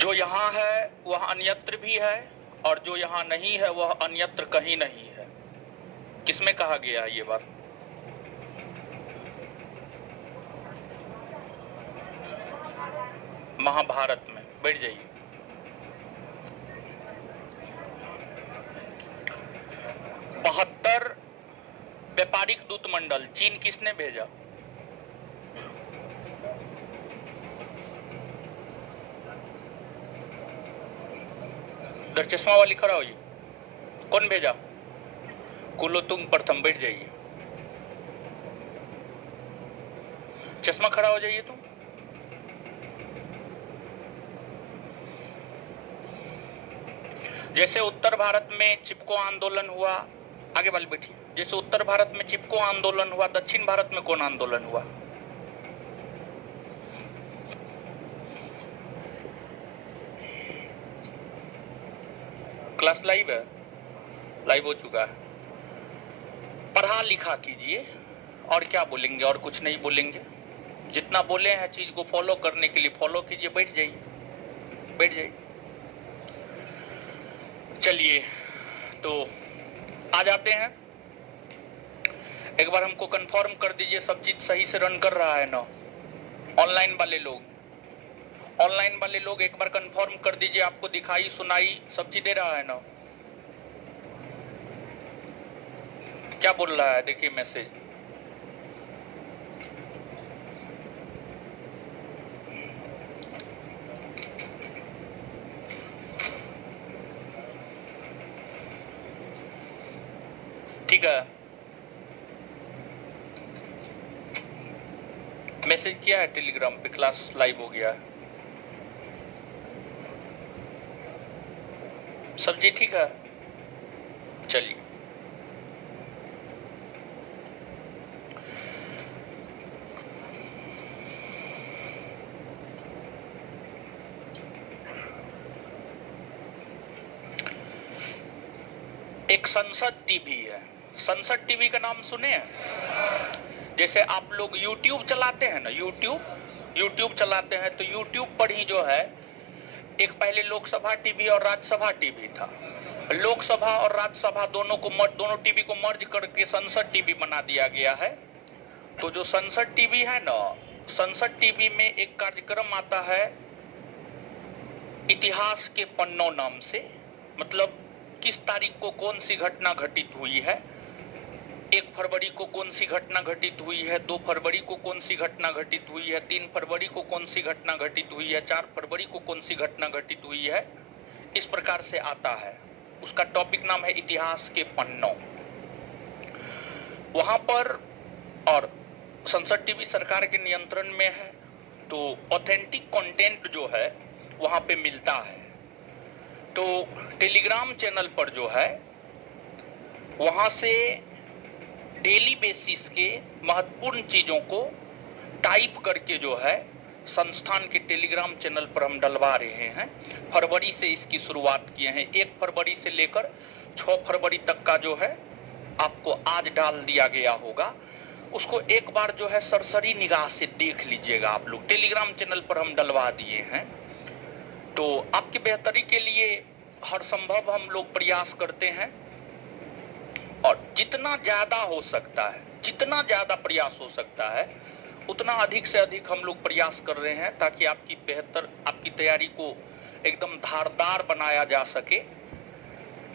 जो यहाँ है वह अन्यत्र भी है और जो यहाँ नहीं है वह अन्यत्र कहीं नहीं है। किसमें कहा गया है ये बात? महाभारत में। बैठ जाइए। बहत्तर व्यापारिक दूत मंडल चीन किसने भेजा? इधर चश्मा वाली खड़ा होइए। कौन भेजा? कुलोतुंग प्रथम। बैठ जाइए। चश्मा खड़ा हो जाइए तुम। जैसे उत्तर भारत में चिपको आंदोलन हुआ, आगे वाले बैठिए। जैसे उत्तर भारत में चिपको आंदोलन हुआ, दक्षिण भारत में कौन आंदोलन हुआ? क्लास लाइव है? लाइव हो चुका है। पढ़ा लिखा कीजिए। और क्या बोलेंगे? और कुछ नहीं बोलेंगे। जितना बोले हैं चीज को फॉलो करने के लिए फॉलो कीजिए। बैठ जाइए। बैठ जाइए। चलिए तो आ जाते हैं। एक बार हमको कंफर्म कर दीजिए सब चीज सही से रन कर रहा है ना? ऑनलाइन वाले लोग एक बार कंफर्म कर दीजिए। आपको दिखाई सुनाई सब चीज दे रहा है ना? क्या बोल रहा है? देखिए मैसेज। ठीक है। मैसेज किया है टेलीग्राम पे, क्लास लाइव हो गया है। सब चीज ठीक है। चलिए एक संसद टीवी है। संसद टीवी का नाम सुने हैं? जैसे आप लोग YouTube चलाते हैं ना, YouTube चलाते हैं तो YouTube पर ही जो है एक पहले लोकसभा टीवी और राज्यसभा टीवी था। लोकसभा और राज्यसभा दोनों टीवी को मर्ज करके संसद टीवी बना दिया गया है। तो जो संसद टीवी है ना, संसद टीवी में एक कार्यक्रम आता है इतिहास के पन्नों नाम से। मतलब किस तारीख को कौन सी घटना घटित हुई है, 1 फरवरी को कौन सी घटना घटित हुई है, 2 फरवरी को कौन सी घटना घटित हुई है, 3 फरवरी को कौन सी घटना घटित हुई है, 4 फरवरी को कौन सी घटना घटित हुई है। इस प्रकार से आता है। उसका टॉपिक नाम है इतिहास के पन्नों। वहां पर, और संसद टीवी सरकार के नियंत्रण में है, तो ऑथेंटिक कंटेंट जो है वहां पे मिलता है। तो टेलीग्राम चैनल पर जो है वहां से डेली बेसिस के महत्वपूर्ण चीजों को टाइप करके जो है संस्थान के टेलीग्राम चैनल पर हम डलवा रहे हैं। फरवरी से इसकी शुरुआत किए हैं। 1 फरवरी से लेकर 6 फरवरी तक का जो है आपको आज डाल दिया गया होगा। उसको एक बार जो है सरसरी निगाह से देख लीजिएगा आप लोग। टेलीग्राम चैनल पर हम डलवा दिए हैं। तो आपकी बेहतरी के लिए हर संभव हम लोग प्रयास करते हैं और जितना ज्यादा हो सकता है, जितना ज्यादा प्रयास हो सकता है उतना अधिक से अधिक हम लोग प्रयास कर रहे हैं ताकि आपकी तैयारी को एकदम धारदार बनाया जा सके।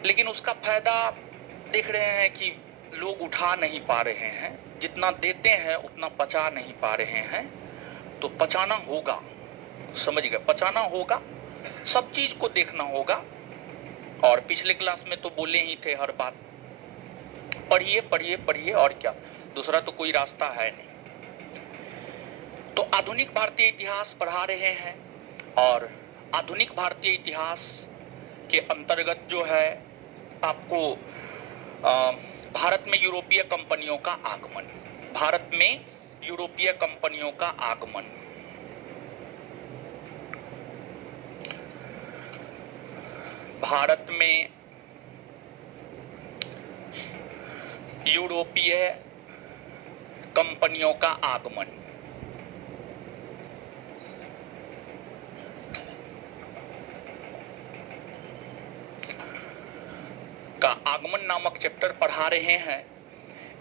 लेकिन उसका फायदा देख रहे हैं कि लोग उठा नहीं पा रहे हैं। जितना देते हैं उतना पचा नहीं पा रहे हैं। तो पचाना होगा, समझ गए? पचाना होगा, सब चीज को देखना होगा। और पिछले क्लास में तो बोले ही थे हर बात पढ़िए पढ़िए पढ़िए, और क्या, दूसरा तो कोई रास्ता है नहीं। तो आधुनिक भारतीय इतिहास पढ़ा रहे हैं और आधुनिक भारतीय इतिहास के अंतर्गत जो है आपको भारत में यूरोपीय कंपनियों का आगमन, भारत में यूरोपीय कंपनियों का आगमन, भारत में यूरोपीय कंपनियों का आगमन। नामक चैप्टर पढ़ा रहे हैं।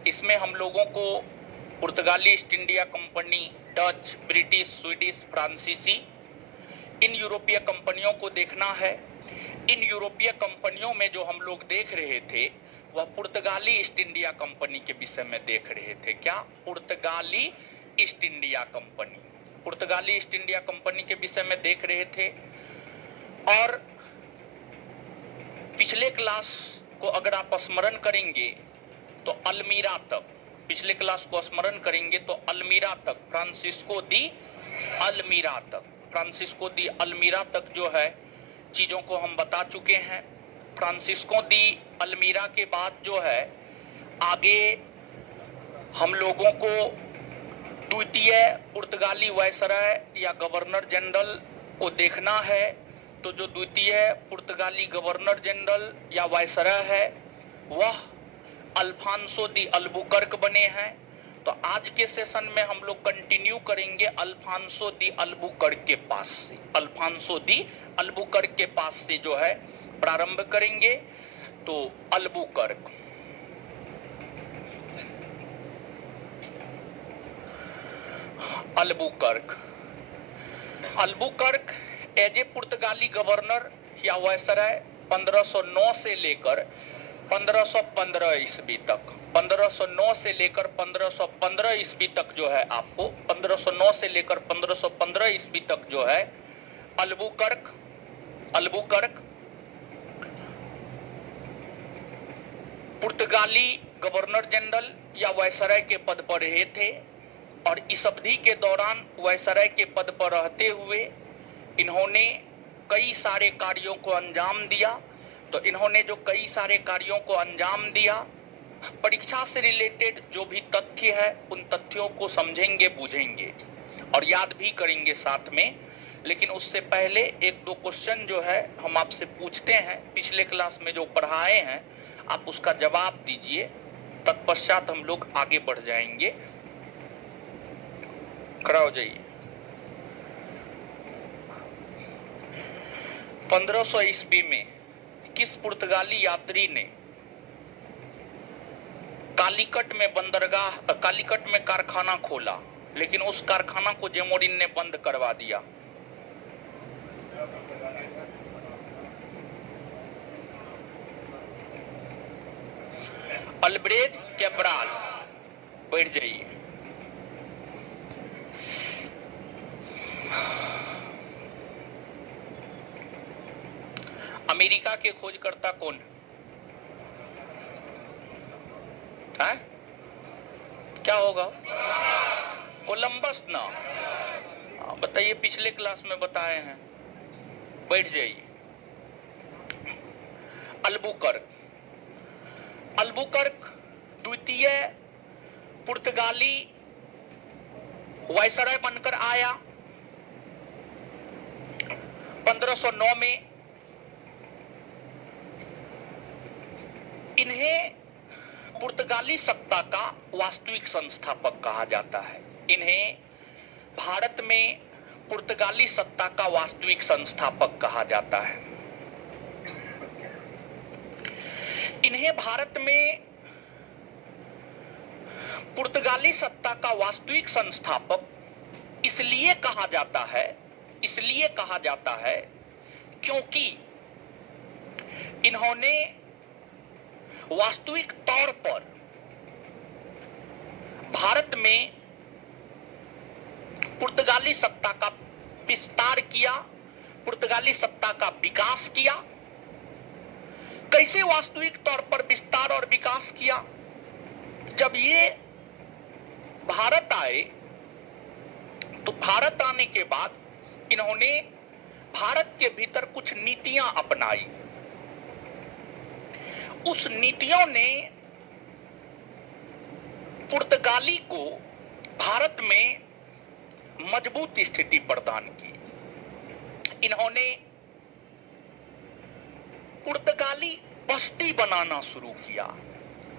इसमें हम लोगों को पुर्तगाली east India company, Dutch, British, Swedish, फ्रांसीसी, इन यूरोपीय कंपनियों को देखना है। इन यूरोपीय कंपनियों में जो हम लोग देख रहे थे वह पुर्तगाली ईस्ट इंडिया कंपनी के विषय में देख रहे थे। क्या? पुर्तगाली ईस्ट इंडिया कंपनी, पुर्तगाली ईस्ट इंडिया कंपनी के विषय में देख रहे थे। और पिछले क्लास को अगर आप स्मरण करेंगे तो अल्मीरा तक, पिछले क्लास को स्मरण करेंगे तो अल्मीरा तक, फ्रांसिस्को दी अल्मीरा तक, फ्रांसिस्को दी अल्मीरा तक जो है चीजों को हम बता चुके हैं। फ्रांसिस्को दी अल्मीरा के बाद जो है आगे हम लोगों को द्वितीय पुर्तगाली वायसराय या गवर्नर जनरल को देखना है। तो जो द्वितीय पुर्तगाली गवर्नर जनरल या वायसराय है वह अल्फांसो दी अल्बुकर्क बने हैं। तो आज के सेशन में हम लोग कंटिन्यू करेंगे अल्फांसो दी अल्बुकर्क के पास से, अल्फांसो दी अल्बुकर्क के पास से जो है प्रारंभ करेंगे। तो Albuquerque, Albuquerque, Albuquerque as a पुर्तगाली गवर्नर या वायसराय 1509 से लेकर 1515 ईस्वी तक, 1509 से लेकर 1515 ईस्वी तक जो है आपको 1509 से लेकर 1515 ईस्वी तक जो है अल्बुकर्क, अल्बुकर्क पुर्तगाली गवर्नर जनरल या वायसराय के पद पर रहे थे। और इस अवधि के दौरान वायसराय के पद पर रहते हुए इन्होंने कई सारे कार्यों को अंजाम दिया। तो इन्होंने जो कई सारे कार्यों को अंजाम दिया, परीक्षा से रिलेटेड जो भी तथ्य है उन तथ्यों को समझेंगे, बूझेंगे और याद भी करेंगे साथ में। लेकिन उससे पहले एक दो क्वेश्चन जो है हम आपसे पूछते हैं, पिछले क्लास में जो पढ़ाए हैं आप उसका जवाब दीजिए, तत्पश्चात हम लोग आगे बढ़ जाएंगे। खड़ा हो जाइए। 1500 ईस्वी में किस पुर्तगाली यात्री ने कालीकट में बंदरगाह, कालीकट में कारखाना खोला, लेकिन उस कारखाना को जेमोरिन ने बंद करवा दिया? अल्ब्रेज कैब्राल। बैठ जाइए। अमेरिका के खोजकर्ता कौन है? क्या होगा? कोलंबस ना? बताइए, पिछले क्लास में बताए हैं। बैठ जाइए। अल्बुकर्क, अल्बुकर्क द्वितीय पुर्तगाली वायसराय बनकर आया 1509 में। इन्हें पुर्तगाली सत्ता का वास्तविक संस्थापक कहा जाता है। इन्हें भारत में पुर्तगाली सत्ता का वास्तविक संस्थापक कहा जाता है। इन्हें भारत में पुर्तगाली सत्ता का वास्तविक संस्थापक इसलिए कहा जाता है, इसलिए कहा जाता है क्योंकि इन्होंने वास्तविक तौर पर भारत में पुर्तगाली सत्ता का विस्तार किया, पुर्तगाली सत्ता का विकास किया। कैसे वास्तविक तौर पर विस्तार और विकास किया? जब ये भारत आए तो भारत आने के बाद इन्होंने भारत के भीतर कुछ नीतियां अपनाई। उस नीतियों ने पुर्तगाली को भारत में मजबूत स्थिति प्रदान की। इन्होंने पुर्तगाली बस्ती बनाना शुरू किया।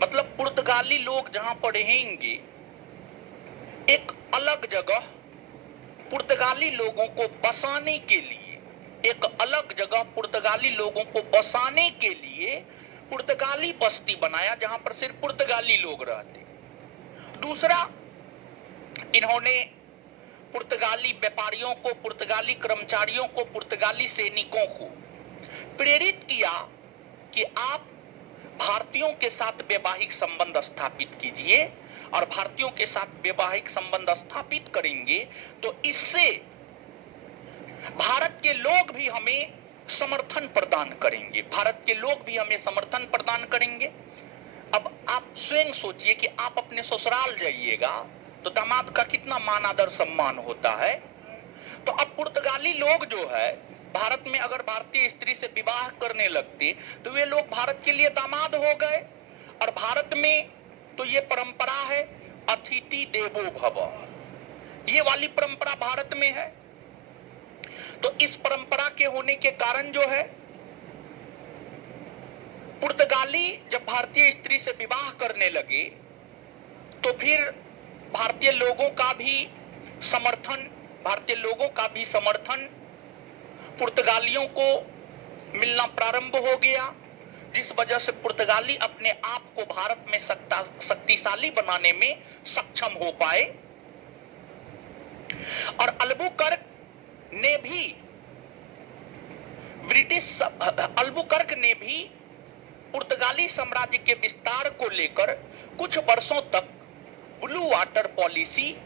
मतलब पुर्तगाली लोग जहां पर रहेंगे, एक अलग जगह पुर्तगाली लोगों को बसाने के लिए, एक अलग जगह पुर्तगाली लोगों को बसाने के लिए पुर्तगाली बस्ती बनाया जहां पर सिर्फ पुर्तगाली लोग रहते। दूसरा, इन्होंने पुर्तगाली व्यापारियों को, पुर्तगाली कर्मचारियों को, पुर्तगाली सैनिकों को प्रेरित किया कि आप भारतीयों के साथ वैवाहिक संबंध स्थापित कीजिए, और भारतीयों के साथ वैवाहिक संबंध स्थापित करेंगे तो इससे भारत के लोग भी हमें समर्थन प्रदान करेंगे, भारत के लोग भी हमें समर्थन प्रदान करेंगे। अब आप स्वयं सोचिए कि आप अपने ससुराल जाइएगा तो दामाद का कितना मान आदर सम्मान होता है। तो अब पुर्तगाली लोग जो है भारत में अगर भारतीय स्त्री से विवाह करने लगते तो वे लोग भारत के लिए दामाद हो गए। और भारत में तो ये परंपरा है अतिथि देवो भव, ये वाली परंपरा भारत में है। तो इस परंपरा के होने के कारण जो है पुर्तगाली जब भारतीय स्त्री से विवाह करने लगे तो फिर भारतीय लोगों का भी समर्थन पुर्तगालियों को मिलना प्रारंभ हो गया, जिस वजह से पुर्तगाली अपने आप को भारत में शक्तिशाली बनाने में सक्षम हो पाए। और अल्बुकर्क ने भी पुर्तगाली साम्राज्य के विस्तार को लेकर कुछ वर्षों तक ब्लू वाटर पॉलिसी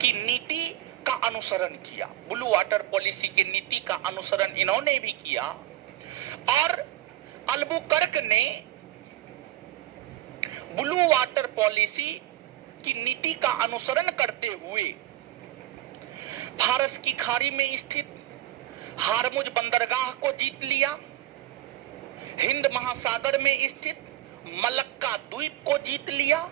की नीति का अनुसरण किया। ब्लू वाटर पॉलिसी की नीति का अनुसरण इन्होंने भी किया। और अल्बुकर्क ने ब्लू वाटर पॉलिसी की नीति का अनुसरण करते हुए फारस की खाड़ी में स्थित हारमुज बंदरगाह को जीत लिया, हिंद महासागर में स्थित मलक्का द्वीप को जीत लिया,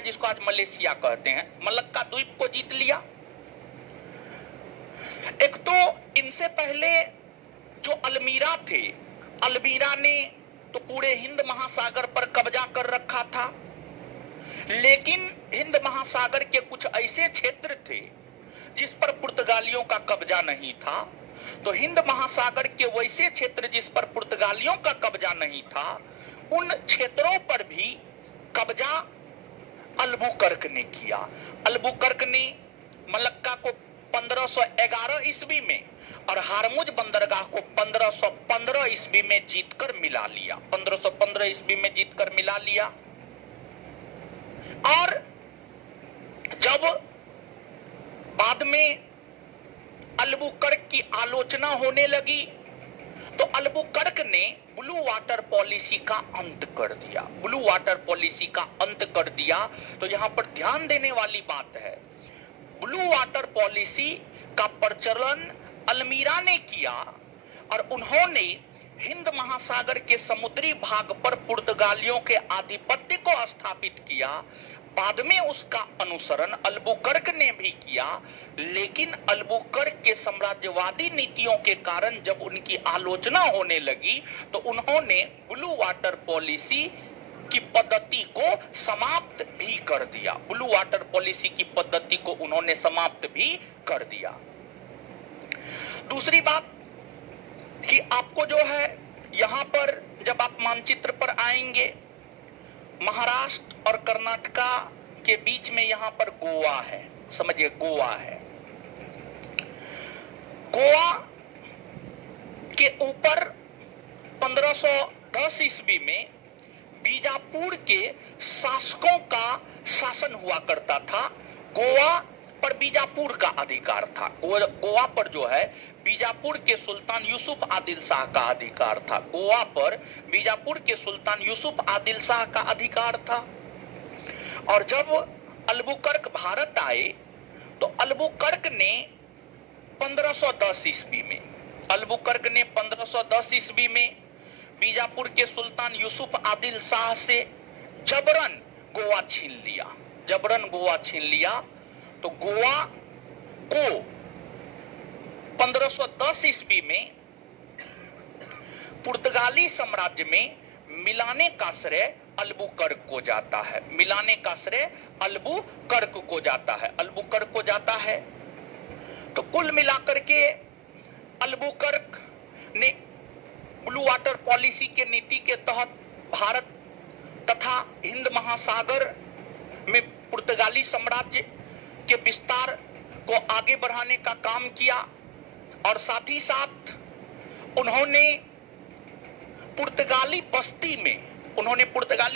जिसको आज मलेशिया कहते हैं, मलक्का द्वीप को जीत लिया। एक तो इनसे पहले जो अल्मीरा थे, अल्मीरा ने तो पूरे हिंद महासागर पर कब्जा कर रखा था, लेकिन हिंद महासागर के कुछ ऐसे क्षेत्र थे जिस पर पुर्तगालियों का कब्जा नहीं था। तो हिंद महासागर के वैसे क्षेत्र जिस पर पुर्तगालियों का कब्जा नहीं था, उन क्षेत्रों पर भी कब्जा अल्बुकर्क ने किया। अल्बुकर्क ने मलक्का को 1511 ईस्वी में और हारमुज बंदरगाह को 1515 ईस्वी में जीतकर मिला लिया, 1515 ईस्वी में जीतकर मिला लिया। और जब बाद में अल्बुकर्क की आलोचना होने लगी तो अल्बुकर्क ने ब्लू वाटर पॉलिसी का अंत कर दिया। तो यहां पर ध्यान देने वाली बात है, ब्लू वाटर पॉलिसी का प्रचलन अल्मीरा ने किया और उन्होंने हिंद महासागर के समुद्री भाग पर पुर्तगालियों के आधिपत्य को स्थापित किया। बाद में उसका अनुसरण अल्बुकर्क ने भी किया, लेकिन अल्बुकर्क के साम्राज्यवादी नीतियों के कारण जब उनकी आलोचना होने लगी तो उन्होंने ब्लू वाटर पॉलिसी की पद्धति को समाप्त भी कर दिया। ब्लू वाटर पॉलिसी की पद्धति को उन्होंने समाप्त भी कर दिया। दूसरी बात कि आपको जो है यहां पर जब आप मानचित्र पर आएंगे, महाराष्ट्र और कर्नाटका के बीच में यहां पर गोवा है, समझिए गोवा है। गोवा के ऊपर 1510 ईस्वी में बीजापुर के शासकों का शासन हुआ करता था। गोवा पर बीजापुर का अधिकार था। गोवा पर जो है बीजापुर के सुल्तान यूसुफ आदिल शाह का अधिकार था। गोवा पर बीजापुर के सुल्तान यूसुफ आदिल शाह का अधिकार था। और जब अल्बुकर्क भारत आए तो अल्बुकर्क ने 1510 ईस्वी में बीजापुर के सुल्तान यूसुफ आदिल शाह से जबरन गोवा छीन लिया। तो गोवा को 1510 ईस्वी में पुर्तगाली साम्राज्य में मिलाने का श्रेय अल्बुकर्क को जाता है। तो कुल मिलाकर के अल्बुकर्क ने ब्लू वाटर पॉलिसी के नीति के तहत भारत तथा हिंद महासागर में पुर्तगाली साम्राज्य के विस्तार को आगे बढ़ाने का काम किया और साथ ही साथ उन्होंने पुर्तगाली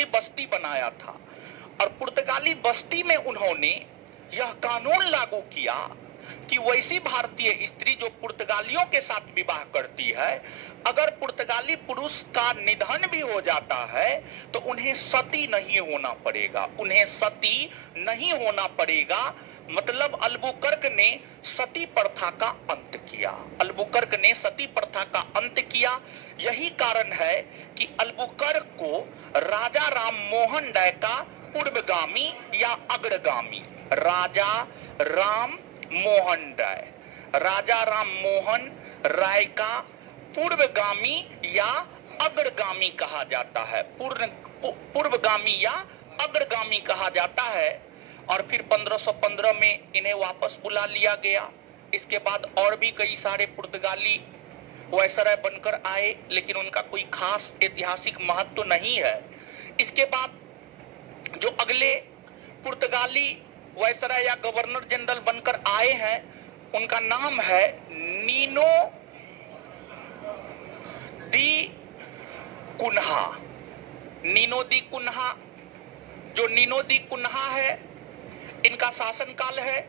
बस्ती बनाया था और पुर्तगाली बस्ती में उन्होंने यह कानून लागू किया कि वैसी भारतीय स्त्री जो पुर्तगालियों के साथ विवाह करती है, अगर पुर्तगाली पुरुष का निधन भी हो जाता है तो उन्हें सती नहीं होना पड़ेगा। मतलब अल्बुकर्क ने सती प्रथा का अंत किया। यही कारण है कि अल्बुकर्क को राजा राम मोहन राय का पूर्वगामी या अग्रगामी, राजा राम मोहन राय का पूर्वगामी या अग्रगामी कहा जाता है। पूर्वगामी या अग्रगामी कहा जाता है। और फिर 1515 में इन्हें वापस बुला लिया गया। इसके बाद और भी कई सारे पुर्तगाली वायसराय बनकर आए, लेकिन उनका कोई खास ऐतिहासिक महत्व नहीं है। इसके बाद जो अगले पुर्तगाली वायसराय या गवर्नर जनरल बनकर आए हैं, उनका नाम है नीनो दी कुन्हा। जो नीनो दी कुन्हा है, इनका शासनकाल है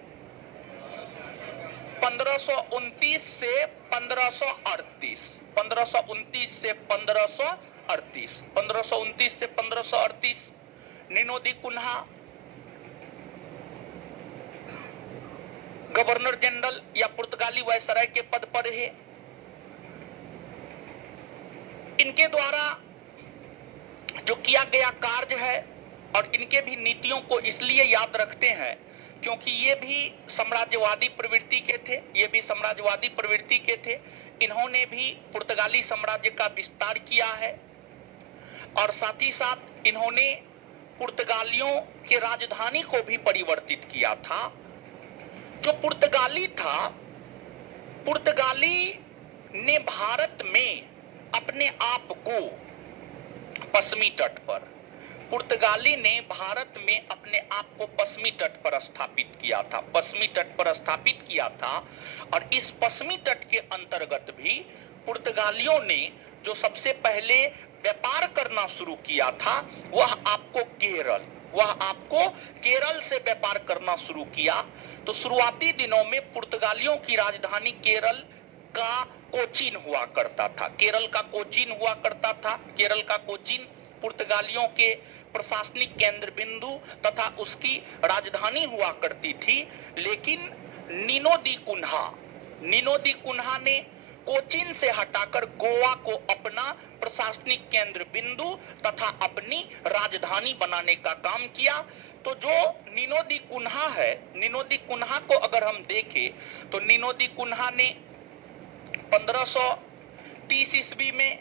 1529 से 1538। 1529 से 1538 नीनो दी कुन्हा गवर्नर जनरल या पुर्तगाली वायसराय के पद पर रहे। इनके द्वारा जो किया गया कार्य है, और इनके भी नीतियों को इसलिए याद रखते हैं क्योंकि ये भी साम्राज्यवादी प्रवृत्ति के थे। इन्होंने भी पुर्तगाली साम्राज्य का विस्तार किया है और साथ ही साथ इन्होंने पुर्तगालियों के राजधानी को भी परिवर्तित किया था। जो पुर्तगाली था, पुर्तगाली ने भारत में अपने आप को पश्चिमी तट पर स्थापित किया था। और इस पश्चिमी तट के अंतर्गत भी पुर्तगालियों ने जो सबसे पहले व्यापार करना शुरू किया था, वह आपको केरल से व्यापार करना शुरू किया। तो शुरुआती दिनों में पुर्तगालियों की राजधानी केरल का कोचीन हुआ करता था। केरल का कोचीन पुर्तगालियों के प्रशासनिक केंद्र बिंदु तथा उसकी राजधानी हुआ करती थी। लेकिन नीनो दी कुन्हा ने कोचीन से हटाकर गोवा को अपना प्रशासनिक केंद्र बिंदु तथा अपनी राजधानी बनाने का काम किया। तो जो नीनो दी कुन्हा को अगर हम देखें तो नीनो दी कुन्हा ने 1530 ईस्वी में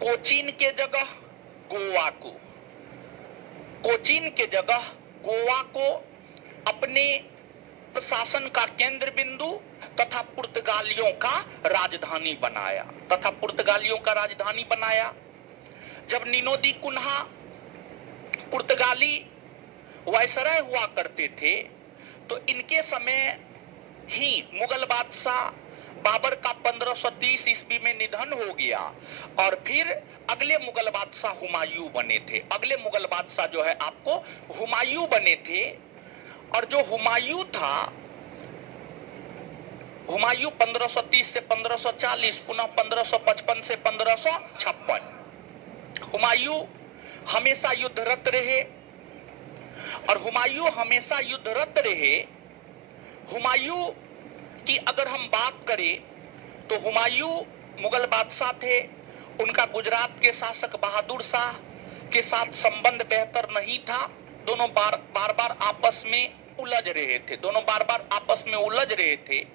कोचीन के जगह गोवा को अपने प्रशासन का केंद्र बिंदु तथा पुर्तगालियों का राजधानी बनाया। जब नीनो दी कुन्हा पुर्तगाली वायसराय हुआ करते थे तो इनके समय ही मुगल बादशाह बाबर का 1530 ईस्वी में निधन हो गया और फिर अगले मुगल बादशाह हुमायूं बने थे। अगले मुगल बादशाह जो है आपको हुमायूं बने थे। और जो हुमायूं था, हुमायूं 1530 से 1540, पुनः 1555 से 1556। हुमायूं हमेशा युद्धरत रहे और हुमायूं की अगर हम बात करें तो हुमायूं मुगल बादशाह थे। उनका गुजरात के शासक बहादुर शाह के साथ संबंध बेहतर नहीं था। दोनों बार बार आपस में उलझ रहे थे।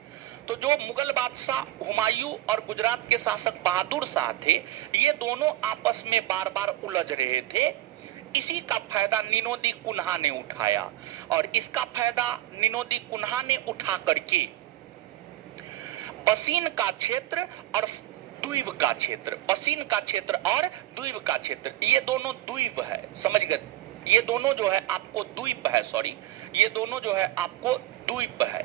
तो जो मुगल बादशाह हुमायूं और गुजरात के शासक बहादुर शाह थे, ये दोनों आपस में बार बार उलझ रहे थे। इसी का फायदा नीनो दी कुन्हा ने उठाया और इसका फायदा नीनो दी कुन्हा ने उठा करके बसीन का क्षेत्र और द्वीप का क्षेत्र, बसीन का क्षेत्र और द्वीप का क्षेत्र, ये दोनों द्वीप है, समझ गए। ये दोनों जो है आपको द्वीप है, सॉरी, ये दोनों जो है आपको द्वीप है,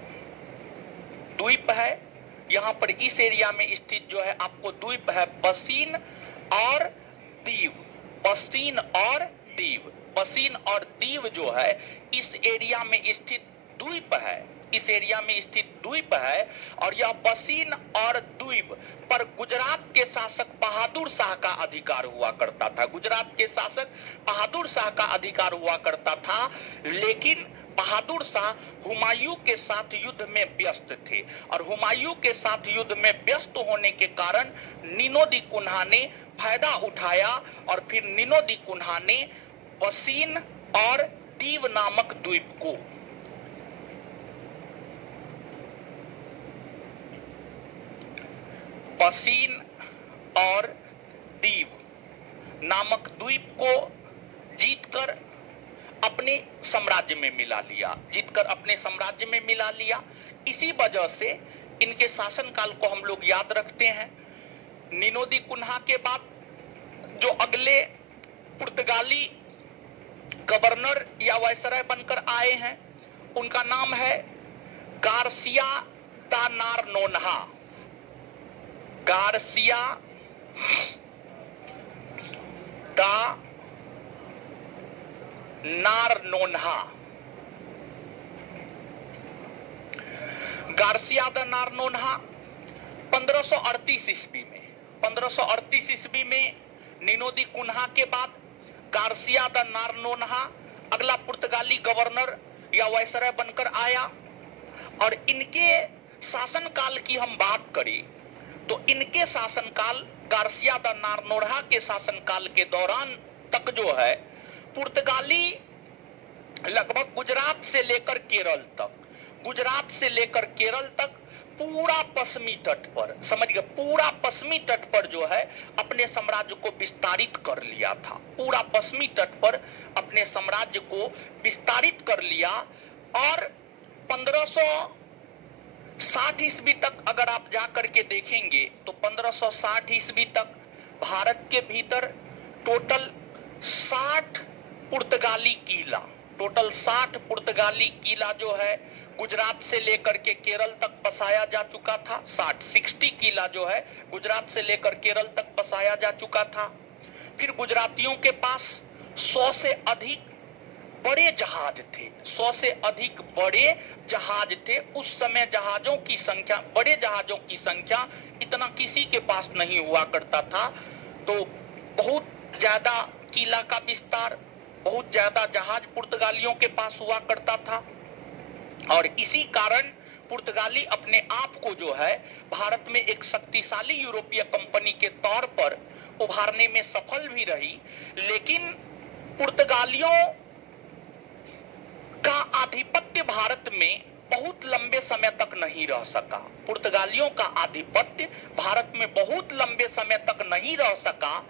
द्वीप है। यहां पर इस एरिया में स्थित जो है आपको द्वीप है, बसीन और दीव, बसीन और दीव, बसीन और दीव जो है इस एरिया में स्थित द्वीप है, इस एरिया में स्थित द्वीप है। और यह बसीन और द्वीप पर गुजरात के शासक बहादुर शाह का अधिकार हुआ करता था, गुजरात के शासक बहादुर शाह का अधिकार हुआ करता था। लेकिन बहादुर शाह हुमायूं के साथ युद्ध में व्यस्त थे और हुमायूं के साथ युद्ध में व्यस्त होने के कारण निनोदी कुन्हा ने फायदा उठाया और फिर निनोदी कुन्हा ने बसीन और दीव नामक द्वीप को बसीन और दीव नामक द्वीप को जीतकर अपने साम्राज्य में मिला लिया, जीतकर अपने साम्राज्य में मिला लिया। इसी वजह से इनके शासनकाल को हम लोग याद रखते हैं। निनोदी कुन्हा के बाद जो अगले पुर्तगाली गवर्नर या वायसराय बनकर आए हैं उनका नाम है गार्सिया दा नारनोन्हा, गार्सिया दा नारनोन्हा, गार्सिया दा नारनोन्हा 1538 ईस्वी में, 1538 ईस्वी में निनोदी कुन्हा के बाद गार्सिया दा नारनोन्हा अगला पुर्तगाली गवर्नर या वायसराय बनकर आया। और इनके शासनकाल की हम बात करें तो इनके शासनकाल, गार्सिया दा नारनोन्हा के शासनकाल के दौरान तक जो है पुर्तगाली लगभग गुजरात से लेकर केरल तक, गुजरात से लेकर केरल तक पूरा पश्चिमी तट पर, समझ गए, पूरा पश्चिमी तट पर जो है अपने साम्राज्य को विस्तारित कर लिया था, पूरा पश्चिमी तट पर अपने साम्राज्य को विस्तारित कर लिया। और 1560 ईस्वी तक अगर आप जाकर के देखेंगे तो 1560 ईस्वी तक भारत के भीतर टोटल 60 पुर्तगाली किला, टोटल 60 पुर्तगाली किला जो है गुजरात से लेकर के केरल तक बसाया जा चुका था। 60 किला जो है गुजरात से लेकर केरल तक बसाया जा चुका था। फिर गुजरातियों के पास 100 से अधिक बड़े जहाज थे, 100 से अधिक बड़े जहाज थे। उस समय जहाजों की संख्या, बड़े जहाजों की संख्या इतना किसी के पास नहीं हुआ करता था। तो बहुत ज्यादा किला का विस्तार, बहुत ज्यादा जहाज पुर्तगालियों के पास हुआ करता था। और इसी कारण पुर्तगाली अपने आप को जो है भारत में एक शक्तिशाली यूरोपीय कंपनी के तौर पर उभारने में सफल भी रही। लेकिन पुर्तगालियों का आधिपत्य भारत में बहुत लंबे समय तक नहीं रह सका, पुर्तगालियों का आधिपत्य भारत में बहुत लंबे समय तक नहीं रह सका,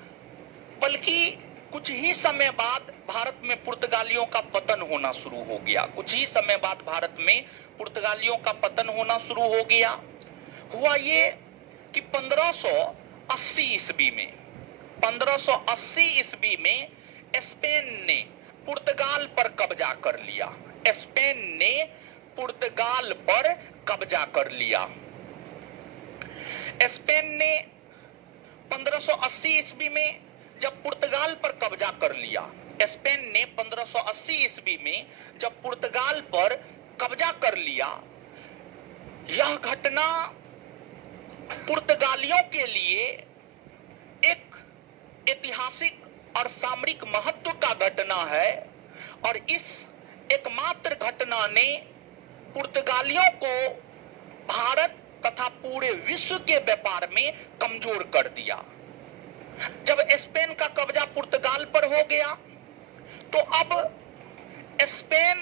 बल्कि कुछ ही समय बाद भारत में पुर्तगालियों का पतन होना शुरू हो गया। कुछ ही समय बाद भारत में पुर्तगालियों का पतन होना शुरू हो गया। हुआ ये कि 1580 ईस्वी में, 1580 ईस्वी में स्पेन ने पुर्तगाल पर कब्जा कर लिया, स्पेन ने पुर्तगाल पर कब्जा कर लिया। स्पेन ने 1580 ईस्वी में जब पुर्तगाल पर कब्जा कर लिया, स्पेन ने 1580 ईस्वी में जब पुर्तगाल पर कब्जा कर लिया, यह घटना पुर्तगालियों के लिए एक ऐतिहासिक और सामरिक महत्व का घटना है। और इस एकमात्र घटना ने पुर्तगालियों को भारत तथा पूरे विश्व के व्यापार में कमजोर कर दिया। जब स्पेन का कब्जा पुर्तगाल पर हो गया तो अब स्पेन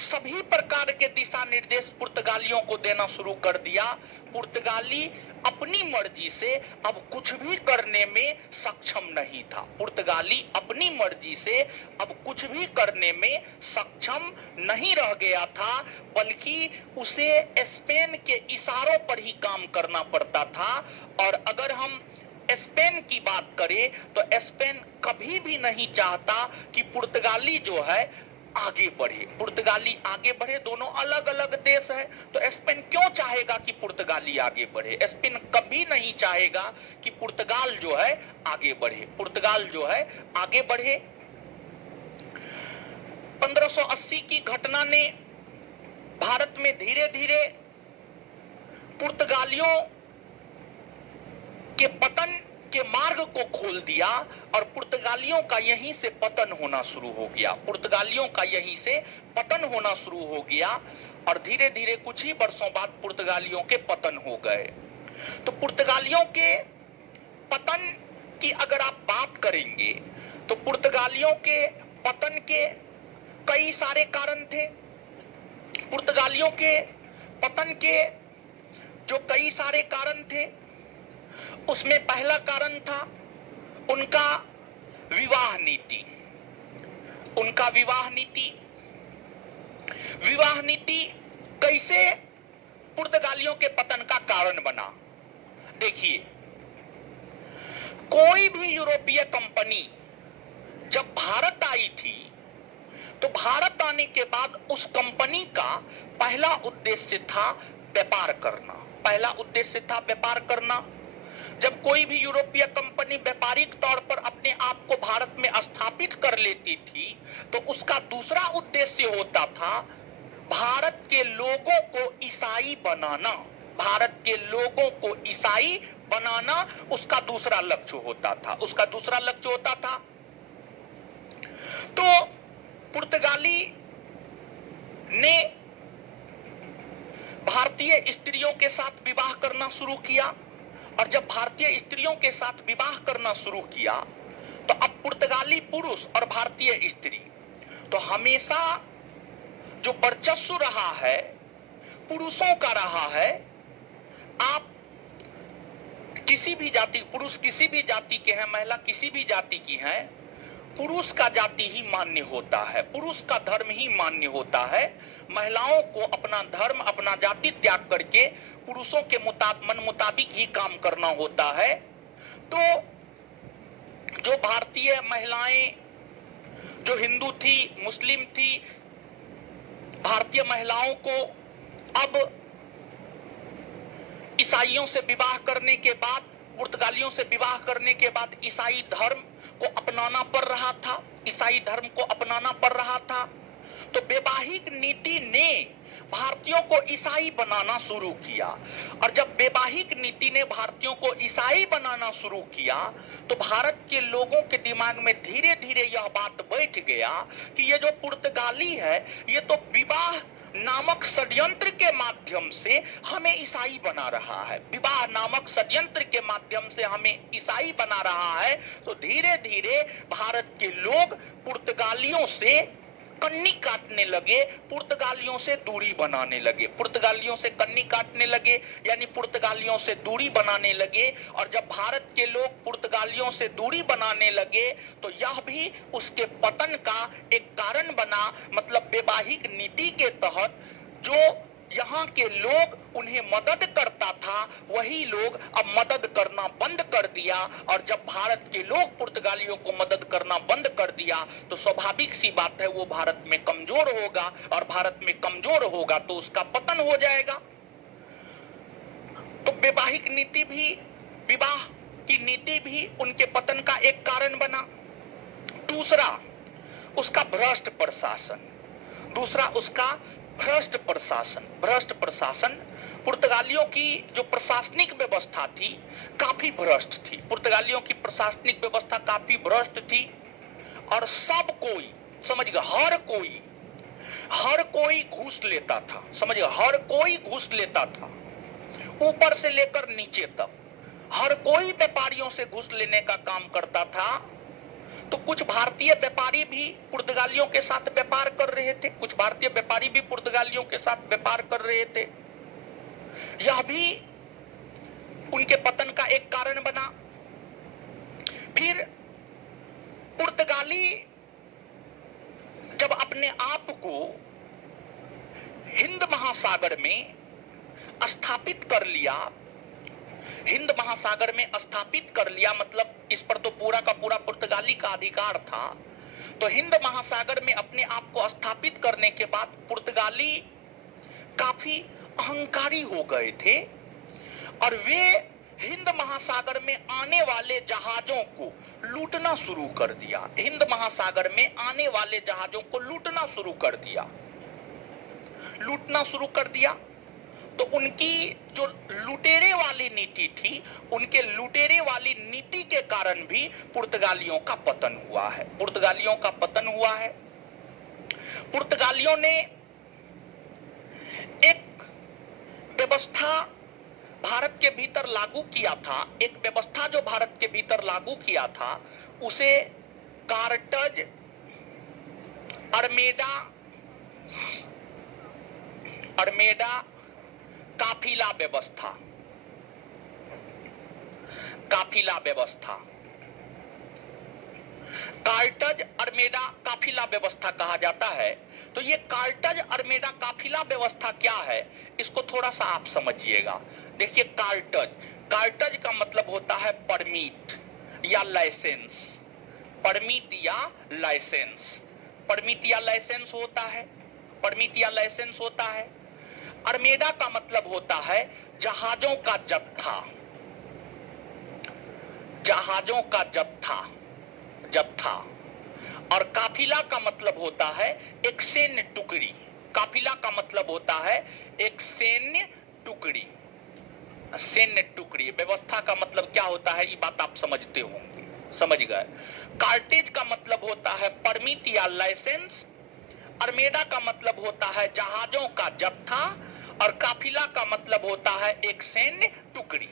सभी प्रकार के दिशा निर्देश पुर्तगालियों को देना शुरू कर दिया। पुर्तगाली अपनी मर्जी से अब कुछ भी करने में सक्षम नहीं था। पुर्तगाली अपनी मर्जी से अब कुछ भी करने में सक्षम नहीं रह गया था, बल्कि उसे स्पेन के इशारों पर ही काम करना पड़ता था। और अगर हम स्पेन की बात करें तो स्पेन कभी भी नहीं चाहता कि पुर्तगाली जो है आगे बढ़े, पुर्तगाली आगे बढ़े। दोनों अलग अलग देश है, तो स्पेन क्यों चाहेगा कि पुर्तगाली आगे बढ़े? स्पेन कभी नहीं चाहेगा कि पुर्तगाल जो है आगे बढ़े, पुर्तगाल जो है आगे बढ़े। 1580 की घटना ने भारत में धीरे धीरे पुर्तगालियों के पतन के मार्ग को खोल दिया और पुर्तगालियों का यहीं से पतन होना शुरू हो गया, पुर्तगालियों का यहीं से पतन होना शुरू हो गया। और धीरे धीरे कुछ ही वर्षों बाद पुर्तगालियों के पतन हो गए। तो पुर्तगालियों के पतन की अगर आप बात करेंगे तो पुर्तगालियों के पतन के कई सारे कारण थे। पुर्तगालियों के पतन के जो कई सारे कारण थे, उसमें पहला कारण था उनका विवाह नीति। उनका विवाह नीति, विवाह नीति कैसे पुर्तगालियों के पतन का कारण बना? देखिए, कोई भी यूरोपीय कंपनी जब भारत आई थी तो भारत आने के बाद उस कंपनी का पहला उद्देश्य था व्यापार करना, पहला उद्देश्य था व्यापार करना। जब कोई भी यूरोपीय कंपनी व्यापारिक तौर पर अपने आप को भारत में स्थापित कर लेती थी तो उसका दूसरा उद्देश्य होता था भारत के लोगों को ईसाई बनाना, भारत के लोगों को ईसाई बनाना उसका दूसरा लक्ष्य होता था, उसका दूसरा लक्ष्य होता था। तो पुर्तगाली ने भारतीय स्त्रियों के साथ विवाह करना शुरू किया और जब भारतीय स्त्रियों के साथ विवाह करना शुरू किया तो अब पुर्तगाली पुरुष और भारतीय स्त्री तो हमेशा जो वर्चस्व रहा है पुरुषों का रहा है। आप किसी भी जाति, पुरुष किसी भी जाति के हैं, महिला किसी भी जाति की है, पुरुष का जाति ही मान्य होता है, पुरुष का धर्म ही मान्य होता है। महिलाओं को अपना धर्म, अपना जाति त्याग करके पुरुषों के मन मुताबिक ही काम करना होता है। तो जो भारतीय महिलाएं, जो हिंदू थी, मुस्लिम थी, भारतीय महिलाओं को अब ईसाइयों से विवाह करने के बाद, पुर्तगालियों से विवाह करने के बाद ईसाई धर्म को अपनाना पड़ रहा था, ईसाई धर्म को अपनाना पड़ रहा था। तो वैवाहिक नीति ने भारतीयों को ईसाई बनाना शुरू किया और जब वैवाहिक नीति ने भारतीयों को ईसाई बनाना शुरू किया तो भारत के लोगों के दिमाग में धीरे धीरे यह बात बैठ गया कि ये जो पुर्तगाली है ये तो विवाह नामक षड्यंत्र के माध्यम से हमें ईसाई बना रहा है, विवाह नामक षड्यंत्र के माध्यम से हमें ईसाई बना रहा है। तो धीरे धीरे भारत के लोग पुर्तगालियों से कन्नी काटने लगे, पुर्तगालियों से दूरी बनाने लगे, पुर्तगालियों से कन्नी काटने लगे, यानी पुर्तगालियों से दूरी बनाने लगे। और जब भारत के लोग पुर्तगालियों से दूरी बनाने लगे तो यह भी उसके पतन का एक कारण बना। मतलब वैवाहिक नीति के तहत जो यहाँ के लोग उन्हें मदद करता था वही लोग अब मदद करना बंद कर दिया और जब भारत के लोग पुर्तगालियों को मदद करना बंद कर दिया तो स्वाभाविक सी बात है वो भारत में कमजोर होगा और भारत में कमजोर होगा तो उसका पतन हो जाएगा। तो वैवाहिक नीति भी, विवाह की नीति भी उनके पतन का एक कारण बना। दूसरा उसका भ्रष्ट प्रशासन, दूसरा उसका भ्रष्ट प्रशासन। भ्रष्ट प्रशासन, पुर्तगालियों की जो प्रशासनिक व्यवस्था थी काफी भ्रष्ट थी, पुर्तगालियों की प्रशासनिक व्यवस्था काफी भ्रष्ट थी और सब कोई, समझिए हर कोई घूस लेता था, समझिए हर कोई घूस लेता था, ऊपर से लेकर नीचे तक हर कोई व्यापारियों से घूस लेने का काम करता था। तो कुछ भारतीय व्यापारी भी पुर्तगालियों के साथ व्यापार कर रहे थे, कुछ भारतीय व्यापारी भी पुर्तगालियों के साथ व्यापार कर रहे थे। यह भी उनके पतन का एक कारण बना। फिर पुर्तगाली जब अपने आप को हिंद महासागर में स्थापित कर लिया, हिंद महासागर में स्थापित कर लिया, मतलब इस पर तो पूरा का पूरा पुर्तगाली का अधिकार था। तो हिंद महासागर में अपने आप को स्थापित करने के बाद पुर्तगाली काफी अहंकारी हो गए थे और वे हिंद महासागर में आने वाले जहाजों को लूटना शुरू कर दिया। हिंद महासागर में आने वाले जहाजों को लूटना शुरू कर दिया, लूटना शुरू कर दिया। तो उनकी जो लुटेरे वाली नीति थी, उनके लुटेरे वाली नीति के कारण भी पुर्तगालियों का पतन हुआ है। पुर्तगालियों का पतन हुआ है। पुर्तगालियों ने एक व्यवस्था भारत के भीतर लागू किया था, एक व्यवस्था जो भारत के भीतर लागू किया था उसे कार्टज अरमेडा काफिला व्यवस्था, काफिला व्यवस्था, कार्टज अरमेडा काफिला व्यवस्था कहा जाता है। तो ये कार्टज अरमेडा काफिला व्यवस्था क्या है, इसको थोड़ा सा आप समझिएगा। देखिए कार्टज, कार्टज का मतलब होता है परमिट या लाइसेंस, परमिट या लाइसेंस, परमिट या लाइसेंस होता है, परमिट या लाइसेंस होता है। अरमेडा का मतलब होता है जहाजों का जत्था, जहाजों का जत्था, जत्था। और काफिला का मतलब होता है एक सैन्य टुकड़ी, काफिला का मतलब होता है एक सैन्य टुकड़ी, सैन्य टुकड़ी। व्यवस्था का मतलब क्या होता है, ये बात आप समझते होंगे, समझ गए। कार्टेज का मतलब होता है परमिट या लाइसेंस, अरमेडा का मतलब होता है जहाजों का जत्था और काफिला का मतलब होता है एक सैन्य टुकड़ी।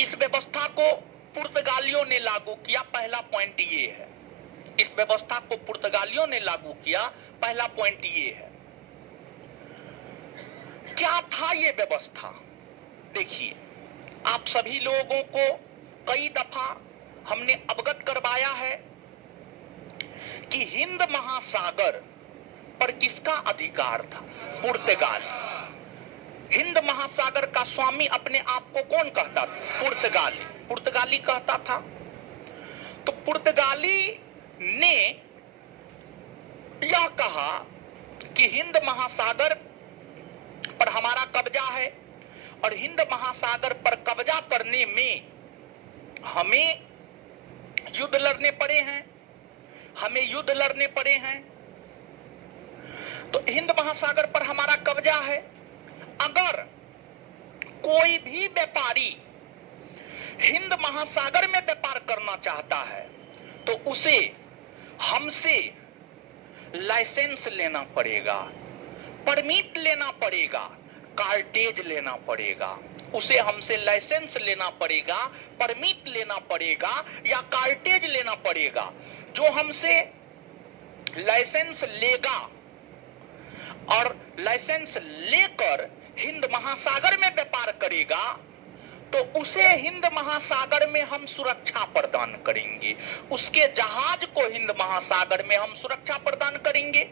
इस व्यवस्था को पुर्तगालियों ने लागू किया, पहला पॉइंट ये है। इस व्यवस्था को पुर्तगालियों ने लागू किया, पहला पॉइंट ये है। क्या था ये व्यवस्था? देखिए, आप सभी लोगों को कई दफा हमने अवगत करवाया है कि हिंद महासागर पर किसका अधिकार था? पुर्तगाल। हिंद महासागर का स्वामी अपने आप को कौन कहता था? पुर्तगाली, पुर्तगाली कहता था। तो पुर्तगाली ने यह कहा कि हिंद महासागर पर हमारा कब्जा है और हिंद महासागर पर कब्जा करने में हमें युद्ध लड़ने पड़े हैं, हमें युद्ध लड़ने पड़े हैं। तो हिंद महासागर पर हमारा कब्जा है। अगर कोई भी व्यापारी हिंद महासागर में व्यापार करना चाहता है तो उसे हमसे लाइसेंस लेना पड़ेगा, परमिट लेना पड़ेगा, कार्टेज लेना पड़ेगा। उसे हमसे लाइसेंस लेना पड़ेगा, परमिट लेना पड़ेगा या कार्टेज लेना पड़ेगा। जो हमसे लाइसेंस लेगा और लाइसेंस लेकर हिंद महासागर में व्यापार करेगा तो उसे हिंद महासागर में हम सुरक्षा प्रदान करेंगे, उसके जहाज को हिंद महासागर में हम सुरक्षा प्रदान करेंगे।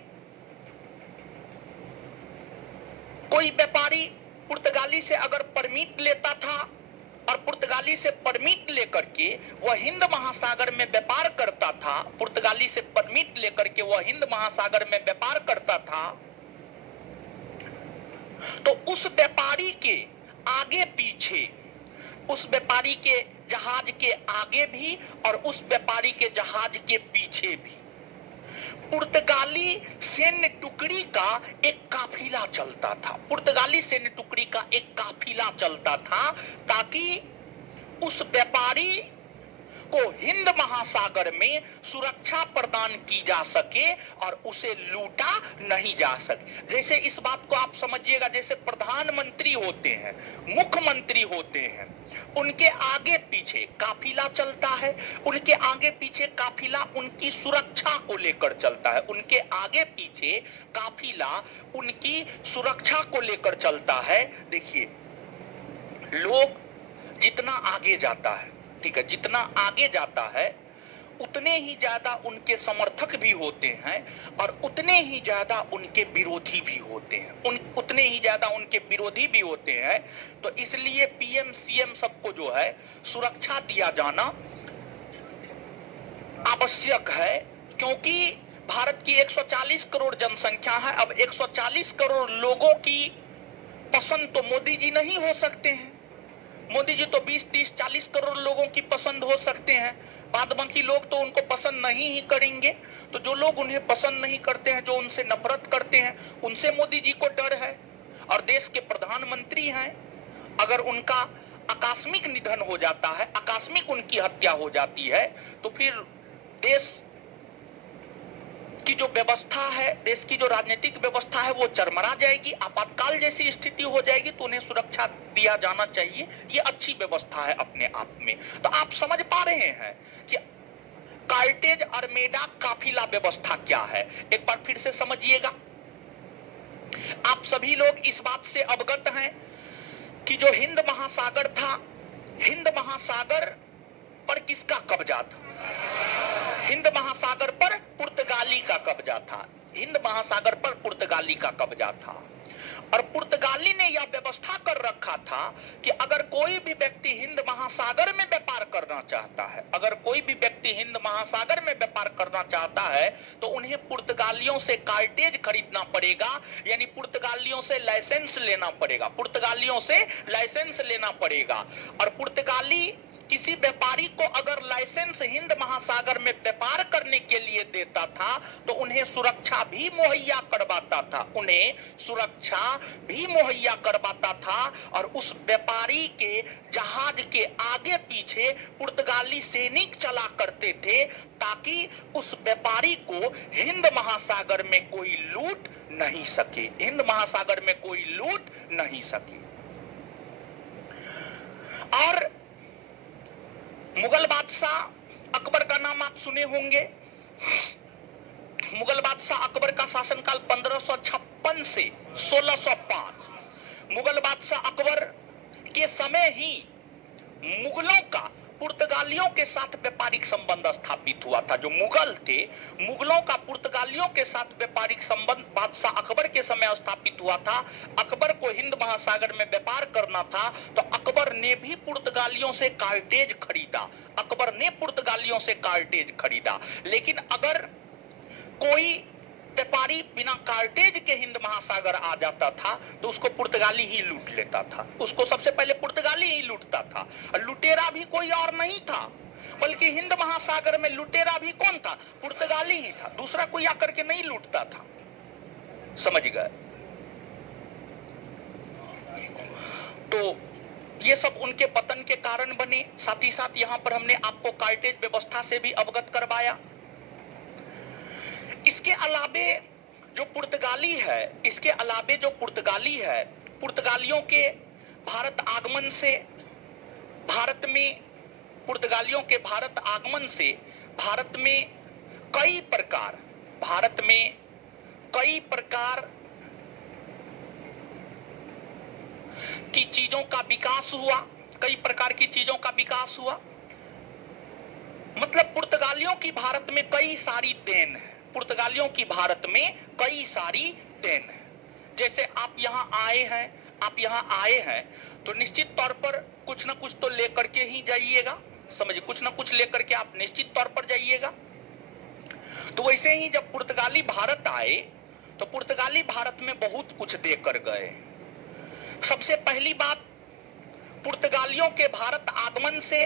कोई व्यापारी पुर्तगाली से अगर परमिट लेता था और पुर्तगाली से परमिट लेकर के वह हिंद महासागर में व्यापार करता था, पुर्तगाली से परमिट लेकर के वह हिंद महासागर में व्यापार करता था, तो उस व्यापारी के आगे पीछे, उस व्यापारी के जहाज के आगे भी और उस व्यापारी के जहाज के पीछे भी पुर्तगाली सैन्य टुकड़ी का एक काफिला चलता था। पुर्तगाली सैन्य टुकड़ी का एक काफिला चलता था ताकि उस व्यापारी को हिंद महासागर में सुरक्षा प्रदान की जा सके और उसे लूटा नहीं जा सके। जैसे इस बात को आप समझिएगा, जैसे प्रधानमंत्री होते हैं, मुख्यमंत्री होते हैं, उनके आगे पीछे काफिला चलता है, उनके आगे पीछे काफिला उनकी सुरक्षा को लेकर चलता है, उनके आगे पीछे काफिला उनकी सुरक्षा को लेकर चलता है। देखिए, लोग जितना आगे जाता है, ठीक है, जितना आगे जाता है उतने ही ज्यादा उनके समर्थक भी होते हैं और उतने ही ज्यादा उनके विरोधी भी होते हैं, उतने ही ज्यादा उनके विरोधी भी होते हैं। तो इसलिए पीएम सीएम सबको जो है सुरक्षा दिया जाना आवश्यक है, क्योंकि भारत की 140 करोड़ जनसंख्या है। अब 140 करोड़ लोगों की पसंद तो मोदी जी नहीं हो सकते हैं। मोदी जी तो 20, 30, 40 करोड़ लोगों की पसंद हो सकते हैं, बाद बाकी लोग तो उनको पसंद नहीं ही करेंगे। तो जो लोग उन्हें पसंद नहीं करते हैं, जो उनसे नफरत करते हैं, उनसे मोदी जी को डर है। और देश के प्रधानमंत्री हैं, अगर उनका आकस्मिक निधन हो जाता है, आकस्मिक उनकी हत्या हो जाती है, तो फिर देश की जो व्यवस्था है, देश की जो राजनीतिक व्यवस्था है, वो चरमरा जाएगी, आपातकाल जैसी स्थिति हो जाएगी। तो उन्हें सुरक्षा दिया जाना चाहिए, ये अच्छी व्यवस्था है अपने आप में। तो आप समझ पा रहे हैं कि कार्टेज अरमेडा काफिला व्यवस्था क्या है। एक बार फिर से समझिएगा। आप सभी लोग इस बात से अवगत हैं कि जो हिंद महासागर था, हिंद महासागर पर किसका कब्जा था? हिंद महासागर पर पुर्तगाली का कब्जा था। हिंद महासागर पर पुर्तगाली का कब्जा था और पुर्तगाली ने यह व्यवस्था कर रखा था कि अगर कोई भी व्यक्ति हिंद महासागर में व्यापार करना चाहता है, अगर कोई भी व्यक्ति हिंद महासागर में व्यापार करना चाहता है, तो उन्हें पुर्तगालियों से कार्टेज खरीदना पड़ेगा, यानी पुर्तगालियों से लाइसेंस लेना पड़ेगा, पुर्तगालियों से लाइसेंस लेना पड़ेगा। और पुर्तगाली किसी व्यापारी को अगर लाइसेंस हिंद महासागर में व्यापार करने के लिए देता था, तो उन्हें सुरक्षा भी मुहैया करवाता था, उन्हें सुरक्षा भी मुहैया करवाता था। और उस व्यापारी के जहाज के आगे पीछे पुर्तगाली सैनिक चला करते थे, ताकि उस व्यापारी को हिंद महासागर में कोई लूट नहीं सके, हिंद महासागर में कोई लूट नहीं सके। और मुगल बादशाह अकबर का नाम आप सुने होंगे। मुगल बादशाह अकबर का शासनकाल 1556 से 1605। मुगल बादशाह अकबर के समय ही मुगलों का पुर्तगालियों के साथ व्यापारिक संबंध स्थापित हुआ था। जो मुगल थे, मुगलों का पुर्तगालियों के साथ व्यापारिक संबंध बादशाह अकबर के समय स्थापित हुआ था। अकबर को हिंद महासागर में व्यापार करना था, तो अकबर ने भी पुर्तगालियों से कार्टेज खरीदा, अकबर ने पुर्तगालियों से कार्टेज खरीदा। लेकिन अगर कोई व्यापारी बिना कार्टेज के हिंद महासागर आ जाता था, तो उसको पुर्तगाली ही लूट लेता था, उसको सबसे पहले पुर्तगाली ही लूटता था। और लुटेरा भी कोई और नहीं था, बल्कि हिंद महासागर में लुटेरा भी कौन था? पुर्तगाली ही था, दूसरा कोई आकर के नहीं लूटता था। समझ गए? तो ये सब उनके पतन के कारण बने। साथ ही साथ यहां पर हमने आपको कार्टेज व्यवस्था से भी अवगत करवाया। इसके अलावे जो पुर्तगाली है, इसके अलावे जो पुर्तगाली है, पुर्तगालियों के भारत आगमन से भारत में, पुर्तगालियों के भारत आगमन से भारत में कई प्रकार, भारत में कई प्रकार की चीजों का विकास हुआ, कई प्रकार की चीजों का विकास हुआ। मतलब पुर्तगालियों की भारत में कई सारी देन है, पुर्तगालियों की भारत में कई सारी देन है। जैसे आप यहाँ आए हैं, आप यहाँ आए हैं तो निश्चित तौर पर कुछ ना कुछ तो लेकर के ही जाइएगा, समझिए, कुछ ना कुछ लेकर के आप निश्चित तौर पर जाइएगा। तो वैसे ही जब पुर्तगाली भारत आए, तो पुर्तगाली भारत में बहुत कुछ देकर गए। सबसे पहली बात, पुर्तगालियों के भारत आगमन से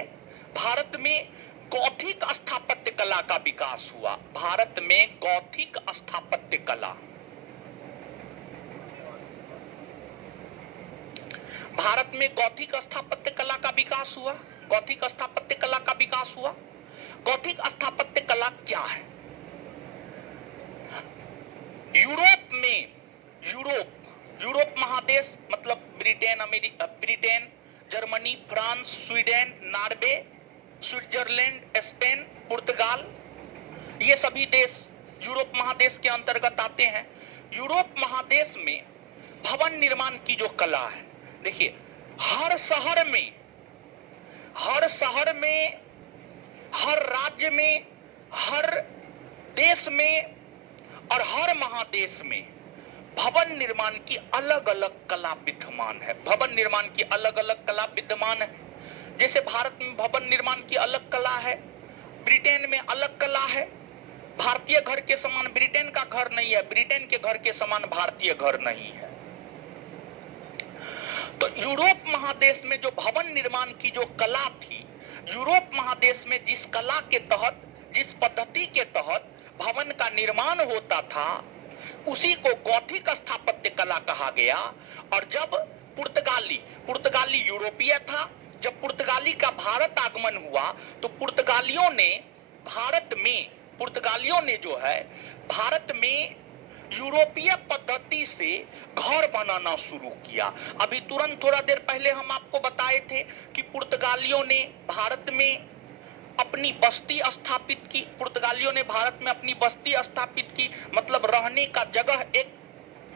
भारत में गौथिक स्थापत्य कला का विकास हुआ। भारत में गौथिक स्थापत्य कला, भारत में गौथिक स्थापत्य कला का विकास हुआ, गौथिक स्थापत्य कला का विकास हुआ। गौथिक स्थापत्य कला क्या है? यूरोप में, यूरोप महादेश मतलब Britain, America, Britain, Germany, France, Sweden, Norway, Switzerland, Spain, पुर्तगाल, ये सभी देश यूरोप महादेश के अंतर्गत आते हैं। यूरोप महादेश में भवन निर्माण की जो कला है, देखिए हर शहर में, हर शहर में, हर राज्य में, हर देश में और हर महादेश में भवन निर्माण की अलग अलग कला विद्यमान है। भवन निर्माण की अलग अलग कला विद्यमान है। जैसे भारत में भवन निर्माण की अलग कला है, ब्रिटेन में अलग कला है। भारतीय घर के समान ब्रिटेन का घर नहीं है, ब्रिटेन के घर के समान भारतीय घर नहीं है। तो यूरोप महादेश में जो भवन निर्माण की जो कला थी, यूरोप महादेश में जिस कला के तहत, जिस पद्धति के तहत भवन का निर्माण होता था, उसी को गॉथिक स्थापत्य कला कहा गया। और जब पुर्तगाली यूरोपीय था, जब पुर्तगाली का भारत आगमन हुआ तो पुर्तगालियों ने जो है भारत में यूरोपीय पद्धति से घर बनाना शुरू किया। अभी तुरंत थोड़ा देर पहले हम आपको बताए थे कि पुर्तगालियों ने भारत में अपनी बस्ती स्थापित की। पुर्तगालियों ने भारत में अपनी बस्ती स्थापित की, मतलब रहने का जगह एक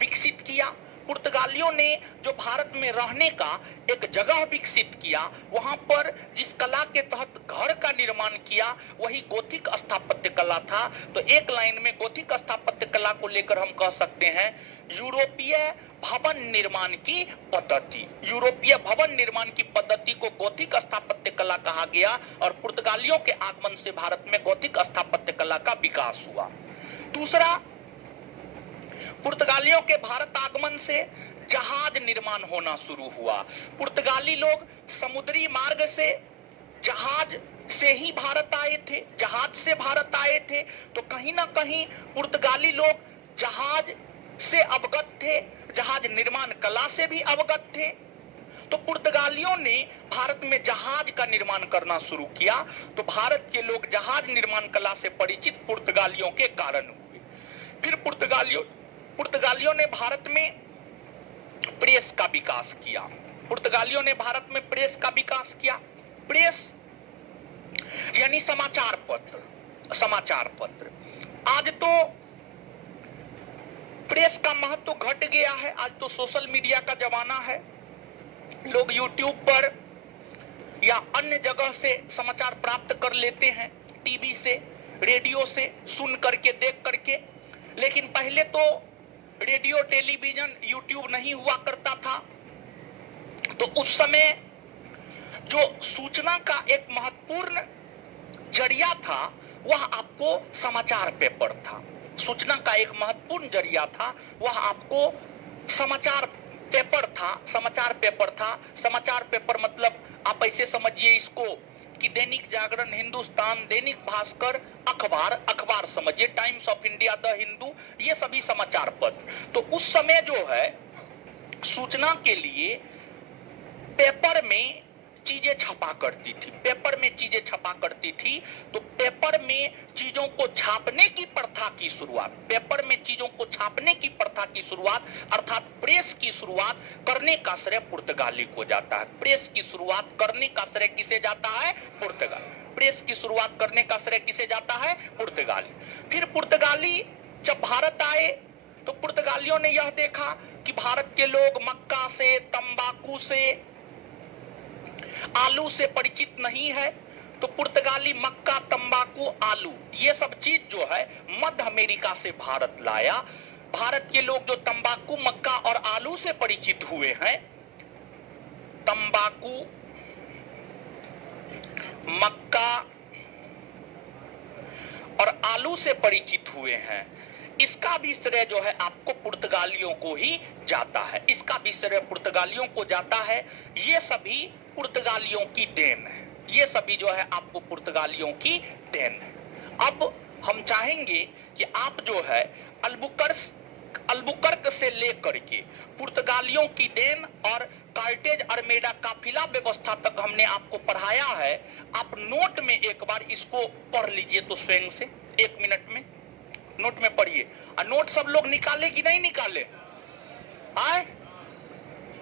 विकसित किया। पुर्तगालियों ने जो भारत में रहने का एक जगह विकसित किया, वहां पर जिस कला के तहत घर का निर्माण किया वही गॉथिक स्थापत्य कला था। तो एक लाइन में गॉथिक स्थापत्य कला को लेकर हम कह सकते हैं यूरोपीय भवन निर्माण की पद्धति। यूरोपीय भवन निर्माण की पद्धति को गॉथिक स्थापत्य कला कहा गया और पुर्तगालियों के आगमन से भारत में गॉथिक स्थापत्य कला का विकास हुआ। दूसरा, पुर्तगालियों के भारत आगमन से जहाज निर्माण होना शुरू हुआ। पुर्तगाली लोग समुद्री मार्ग से, जहाज से ही भारत आए थे, जहाज से भारत आए थे। तो कहीं ना कहीं पुर्तगाली लोग जहाज से अवगत थे, जहाज निर्माण कला से भी अवगत थे। तो पुर्तगालियों ने भारत में जहाज का निर्माण करना शुरू किया। तो भारत के लोग जहाज निर्माण कला से परिचित पुर्तगालियों के कारण हुए। फिर पुर्तगालियों ने भारत में प्रेस का विकास किया। पुर्तगालियों ने भारत में प्रेस का विकास किया। प्रेस यानी समाचार पत्र। आज तो प्रेस का महत्व घट गया है। आज तो सोशल मीडिया का जमाना है। लोग यूट्यूब पर या अन्य जगह से समाचार प्राप्त कर लेते हैं, टीवी से, रेडियो से, सुन करके, देख करके। लेकिन पहले तो रेडियो, टेलीविजन, यूट्यूब नहीं हुआ करता था। तो उस समय जो सूचना का एक महत्वपूर्ण जरिया था वह आपको समाचार पेपर था। सूचना का एक महत्वपूर्ण जरिया था वह आपको समाचार पेपर था। समाचार पेपर मतलब आप ऐसे समझिए इसको कि दैनिक जागरण, हिंदुस्तान, दैनिक भास्कर, अखबार समझिए, times of India, the Hindu, ये सभी समाचार पत्र। तो उस समय जो है सूचना के लिए पेपर में चीजें छपा करती थी। तो पेपर में चीजों को छापने की प्रथा की शुरुआत, अर्थात प्रेस की शुरुआत करने का श्रेय पुर्तगाली को जाता है। प्रेस की शुरुआत करने का श्रेय किसे जाता है? पुर्तगाली। फिर पुर्तगाली जब भारत आए तो पुर्तगालियों ने यह देखा कि भारत के लोग मक्का से, तंबाकू से, आलू से परिचित नहीं है। तो पुर्तगाली मक्का, तंबाकू, आलू, ये सब चीज जो है मध्य अमेरिका से भारत लाया। भारत के लोग जो तंबाकू, मक्का और आलू से परिचित हुए हैं, तंबाकू, मक्का और आलू से परिचित हुए हैं, इसका भी श्रेय जो है आपको पुर्तगालियों को ही जाता है। ये सभी पुर्तगालियों की देन है। अब हम चाहेंगे कि आप जो है अल्बुकर्क से लेकर के पुर्तगालियों की देन और कार्टेज अरमेडा काफिला व्यवस्था तक हमने आपको पढ़ाया है। आप नोट में एक बार इसको पढ़ लीजिए तो स्वयं से 1 मिनट में नोट में पढ़िए। और नोट सब लोग निकाले कि नहीं निकाले? आए,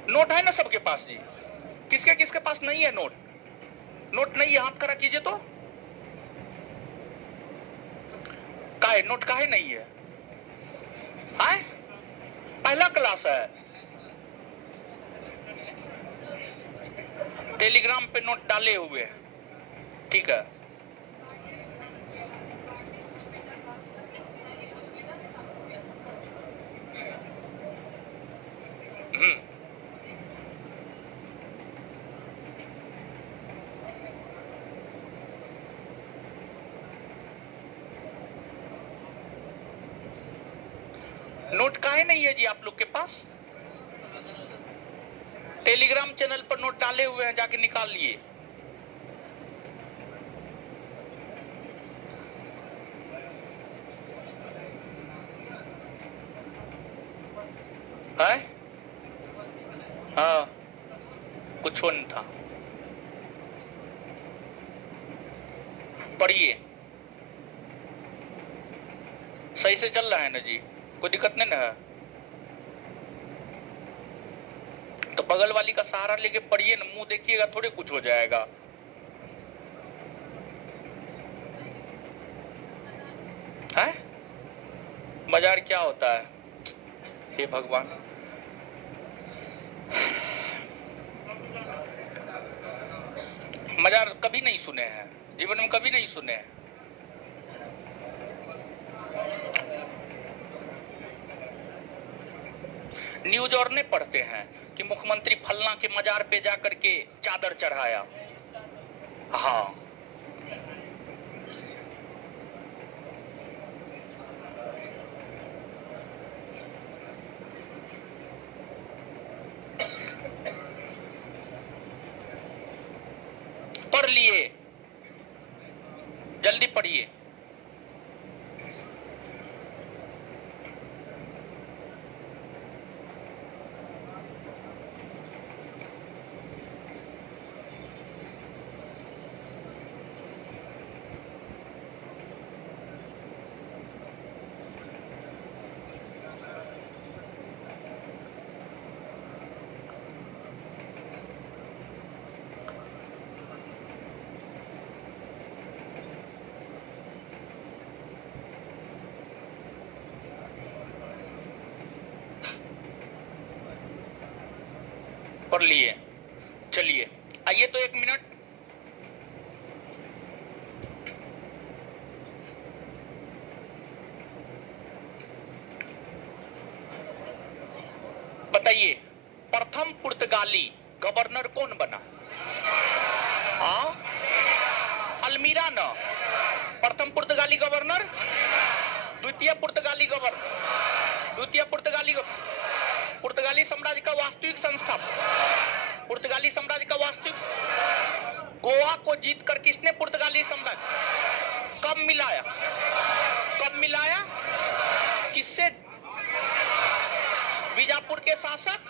नोट है ना सबके पास जी? किसके पास नहीं है नोट? नहीं है, हाथ खड़ा कीजिए तो। काहे नोट काहे नहीं है? पहला क्लास है। टेलीग्राम पे नोट डाले हुए हैं, ठीक है। नोट काहे नहीं है जी आप लोग के पास? टेलीग्राम चैनल पर नोट डाले हुए हैं, जाके निकाल लिए। है? हाँ, कुछ नहीं था। पढ़िए, सही से चल रहा है ना जी, कोई दिक्कत नहीं ना है? तो बगल वाली का सहारा लेके पढ़िए ना, मुंह देखिएगा थोड़े कुछ हो जाएगा। है? मजार क्या होता है? हे भगवान, मजार कभी नहीं सुने हैं, जीवन में कभी नहीं सुने हैं। न्यूज और नहीं पढ़ते हैं कि मुख्यमंत्री फलना के मजार पे जाकर के चादर चढ़ाया। हाँ, पढ़ लिए, जल्दी पढ़िए। पढ़ लिए, चलिए आइए तो 1 मिनट। बताइए, प्रथम पुर्तगाली गवर्नर कौन बना? हाँ, अल्मीरा ना। प्रथम पुर्तगाली गवर्नर, द्वितीय पुर्तगाली गवर्नर, द्वितीय पुर्तगाली साम्राज्य का वास्तविक संस्थापक, पुर्तगाली साम्राज्य का वास्तविक। गोवा को जीतकर किसने पुर्तगाली साम्राज्य कब मिलाया? कब मिलाया? किससे? बीजापुर के शासक,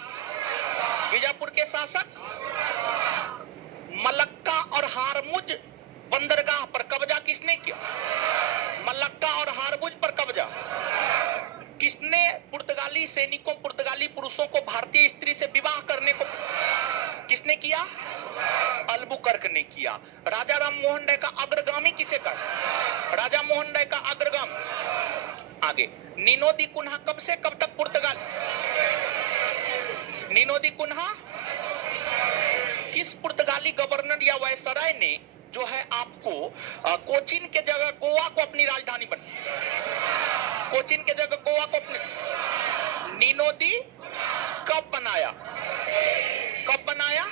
बीजापुर के शासक मलक्का और हारमुज बंदरगाह पर कब्जा किसने किया? मलक्का और हारमुज पर कब्जा किसने? पुर्तगाली सैनिकों, पुर्तगाली पुरुषों को भारतीय स्त्री से विवाह करने को किसने किया? अल्बुकर्क ने किया। राजा राम मोहन राय का अग्रगामी किसे कहा? राजा मोहन राय का अग्रगामी। आगे, नीनो दी कुन्हा कब से कब तक पुर्तगाल? नीनो दी कुन्हा किस पुर्तगाली गवर्नर या वायसराय ने जो है आपको कोचीन के जगह गोवा को अपनी राजधानी बना, कोचीन के जगह गोवा को अपनी। नीनो दी कब बनाया? कब बनाया?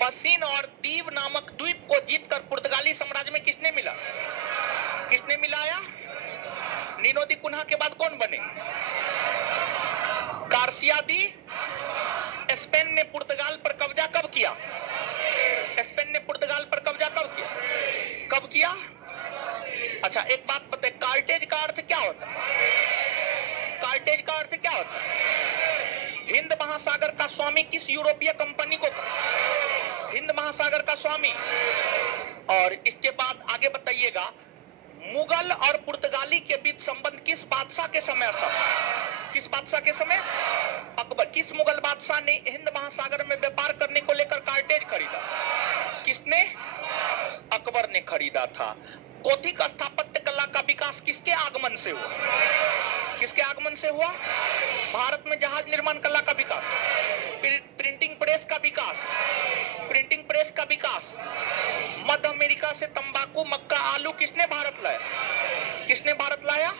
बसीन और दीव नामक द्वीप को जीतकर पुर्तगाली साम्राज्य में किसने मिला? किसने मिलाया? नीनो दी कुन्हा के बाद कौन बने? गार्सिया दी। स्पेन ने पुर्तगाल पर कब्जा कब किया? स्पेन ने पुर्तगाल पर कब्जा कब किया? कब किया? अच्छा, एक बात बताए, कार्टेज का अर्थ क्या होता है? कार्टेज का अर्थ क्या होता है? हिंद महासागर का स्वामी किस यूरोपीय कंपनी को? हिंद महासागर का स्वामी। और इसके बाद आगे बताइएगा, मुगल और पुर्तगाली के बीच संबंध किस बादशाह के समय था? किस बादशाह के समय? अकबर। किस मुगल बादशाह ने हिंद महासागर में व्यापार करने को लेकर कार्टेज खरीदा? किसने? अकबर ने खरीदा था। गौथिक स्थापत्य कला का विकास किसके आगमन से हुआ? किसके आगमन से हुआ? भारत में जहाज निर्माण कला का विकास, प्रिंटिंग प्रेस का विकास, प्रिंटिंग प्रिंटिंग प्रेस का विकास, मध्य अमेरिका से तंबाकू, मक्का, आलू किसने भारत लाया? किसने भारत लाया?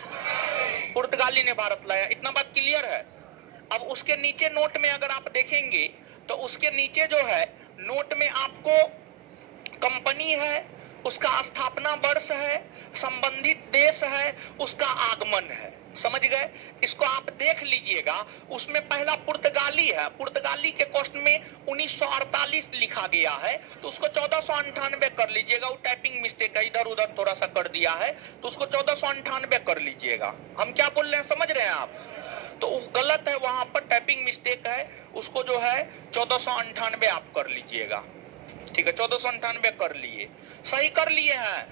पुर्तगाली ने भारत लाया। इतना बात क्लियर है। अब उसके नीचे नोट में अगर आप देखेंगे तो उसके नीचे जो है नोट में आपको कंपनी है, उसका स्थापना वर्ष है, संबंधित देश है, उसका आगमन है। समझ गए? इसको आप देख लीजिएगा। उसमें पहला पुर्तगाली है, पुर्तगाली के कॉस्ट में 1948 लिखा गया है, तो उसको 1498 कर लीजिएगा। वो टाइपिंग मिस्टेक है, इधर उधर थोड़ा सा कर दिया है, तो उसको 1498 कर लीजिएगा। हम क्या बोल रहे हैं समझ रहे हैं आप? तो गलत है, वहां पर टाइपिंग मिस्टेक है, उसको जो है 1498 आप कर लीजिएगा। ठीक है, 1498 कर लिए, सही कर लिए हैं।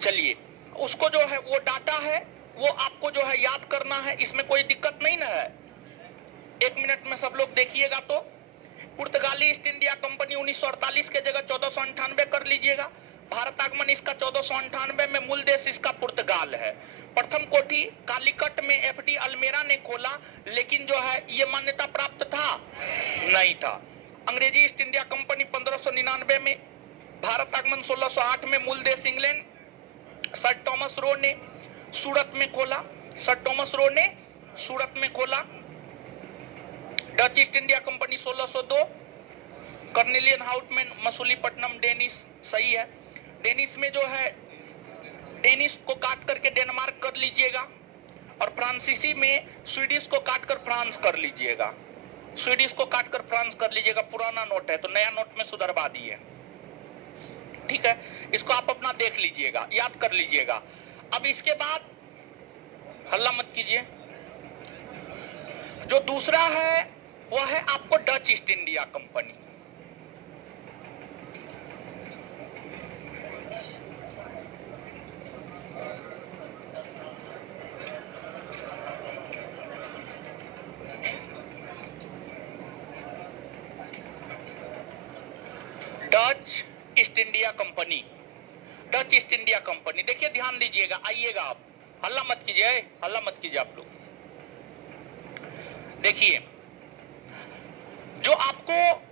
चलिए, उसको जो है वो डाटा है, वो आपको जो है याद करना है, इसमें कोई दिक्कत नहीं ना है। एक मिनट में सब लोग देखिएगा। तो पुर्तगाली ईस्ट इंडिया कंपनी 1948 के जगह 1498 कर लीजिएगा। भारत आगमन इसका 1498 में, मूल देश इसका पुर्तगाल है। प्रथम कोठी कालीकट में एफडी अल्मेरा ने खोला, लेकिन जो है ये मान्यता प्राप्त था नहीं था। अंग्रेजी ईस्ट इंडिया कंपनी 1599 में, भारत आगमन 1608 में, मूल देश इंग्लैंड। सर थॉमस रो ने सूरत में खोला, सर थॉमस रो ने सूरत में खोला। Dutch East India Company 1602, Cornelian Houtman Masulipatnam Danish, सही है। डेनिश में जो है डेनिश को काट करके डेनमार्क कर लीजिएगा, और फ्रांसीसी में स्वीडिश को काटकर फ्रांस कर लीजिएगा। स्वीडिश को काटकर फ्रांस कर लीजिएगा। पुराना नोट है तो नया नोट में सुधरवा दिए। ठीक है, इसको आप अपना देख लीजिएगा, याद कर लीजिएगा। अब इसके बाद हल्ला मत कीजिए। जो दूसरा है वह है आपको Dutch East India company. Dutch East India company, Dutch East India company. देखिए ध्यान दीजिएगा, आइएगा आप, हल्ला मत कीजिए, हल्ला मत कीजिए आप लोग। देखिए, जो आपको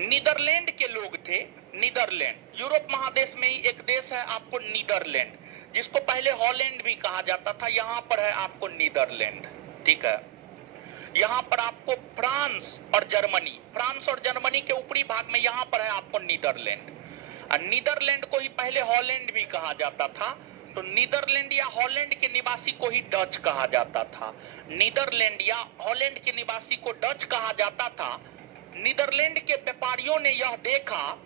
नीदरलैंड के लोग थे, नीदरलैंड यूरोप महादेश में ही एक देश है आपको नीदरलैंड, जिसको पहले हॉलैंड भी कहा जाता था, यहां पर है आपको नीदरलैंड। ठीक है, यहां पर आपको फ्रांस और जर्मनी, फ्रांस और जर्मनी के ऊपरी भाग में यहां पर है आपको नीदरलैंड। और नीदरलैंड को ही पहले हॉलैंड भी कहा जाता था, तो नीदरलैंड या हॉलैंड के निवासी को ही डच कहा जाता था। नीदरलैंड या हॉलैंड के निवासी को डच कहा जाता था। नीदरलैंड के व्यापारियों ने यह देखा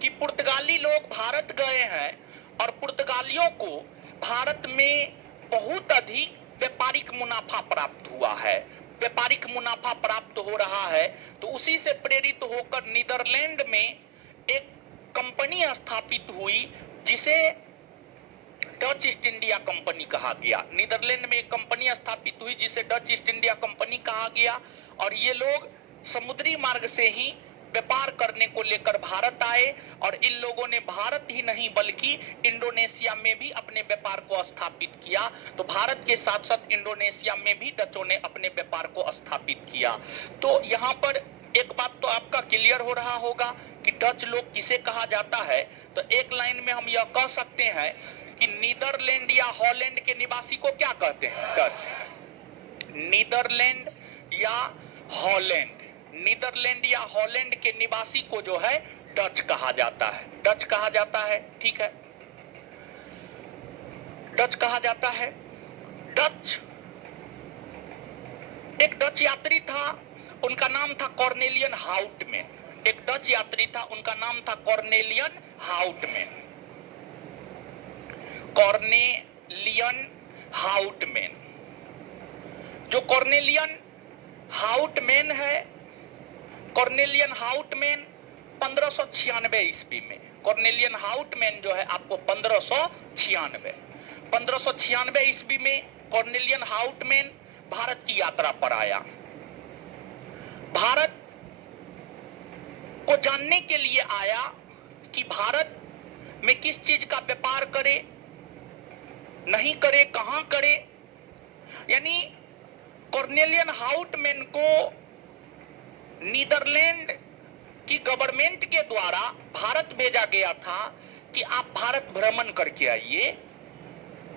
कि पुर्तगाली लोग भारत गए हैं और पुर्तगालियों को भारत में बहुत अधिक व्यापारिक मुनाफा प्राप्त हुआ है, व्यापारिक मुनाफा प्राप्त हो रहा है। तो उसी से प्रेरित होकर नीदरलैंड में एक कंपनी स्थापित हुई जिसे डच ईस्ट इंडिया कंपनी कहा गया। नीदरलैंड में एक कंपनी स्थापित हुई जिसे डच ईस्ट इंडिया कंपनी कहा गया, और ये लोग समुद्री मार्ग से ही व्यापार करने को लेकर भारत आए, और इन लोगों ने भारत ही नहीं बल्कि इंडोनेशिया में भी अपने व्यापार को स्थापित किया। तो भारत के साथ साथ इंडोनेशिया में भी डचों ने अपने व्यापार को स्थापित किया। तो यहाँ पर एक बात तो आपका क्लियर हो रहा होगा कि डच लोग किसे कहा जाता है। तो एक लाइन में हम यह कह सकते हैं कि नीदरलैंड या हॉलैंड के निवासी को क्या कहते हैं? डच। नीदरलैंड या हॉलैंड, नीदरलैंड या हॉलैंड के निवासी को जो है डच कहा जाता है, डच कहा जाता है। ठीक है, डच कहा जाता है। डच, एक डच यात्री था, उनका नाम था कॉर्नेलियन हाउटमैन। एक डच यात्री था, उनका नाम था कॉर्नेलियन हाउटमैन। कॉर्नेलियन हाउटमैन, जो कॉर्नेलियन हाउटमैन है, कॉर्नेलियन हाउटमैन 1596 ईस्वी में, कॉर्नेलियन हाउटमैन जो है आपको 1596 ईस्वी में कॉर्नेलियन हाउटमैन भारत की यात्रा पर आया। भारत को जानने के लिए आया कि भारत में किस चीज का व्यापार करे, नहीं करे, कहां करे। यानी कॉर्नेलियन हाउटमैन को नीदरलैंड कि गवर्नमेंट के द्वारा भारत भेजा गया था कि आप भारत भ्रमण करके आइए,